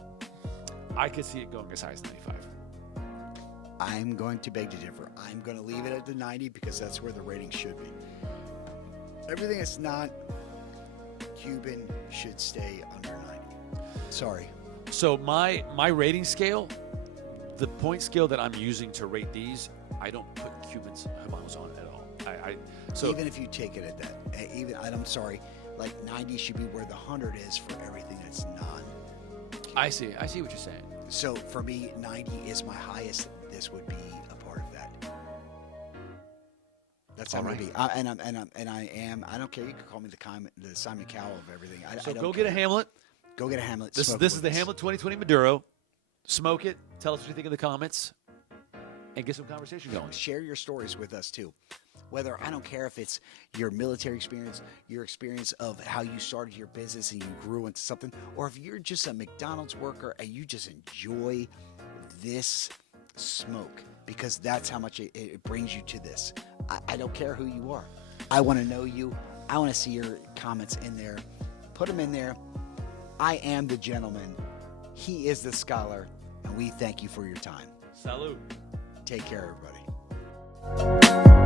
I could see it going as high as 95. I'm going to beg to differ. I'm going to leave it at the 90 because that's where the rating should be. Everything that's not Cuban should stay under 90. Sorry. So my rating scale, the point scale that I'm using to rate these, I don't put Cuban's Habanos on at all. So even if you take it at that, I'm sorry, like 90 should be where the 100 is for everything that's non. I see what you're saying. So for me, 90 is my highest. This would be a part of that. That's how I'm gonna be. I am. I don't care. You can call me the Simon Cowell of everything. I So don't go care. get a Hamlet. Go get a Hamlet. This smoke is with the us. Hamlet 2020 Maduro. Smoke it. Tell us what you think in the comments, and get some conversation going. Share your stories with us too. Whether I don't care if it's your military experience, your experience of how you started your business and you grew into something, or if you're just a McDonald's worker and you just enjoy this smoke because that's how much it brings you to this. I don't care who you are. I want to know you. I want to see your comments in there. Put them in there. I am the gentleman. He is the scholar. And we thank you for your time. Salud. Take care, everybody.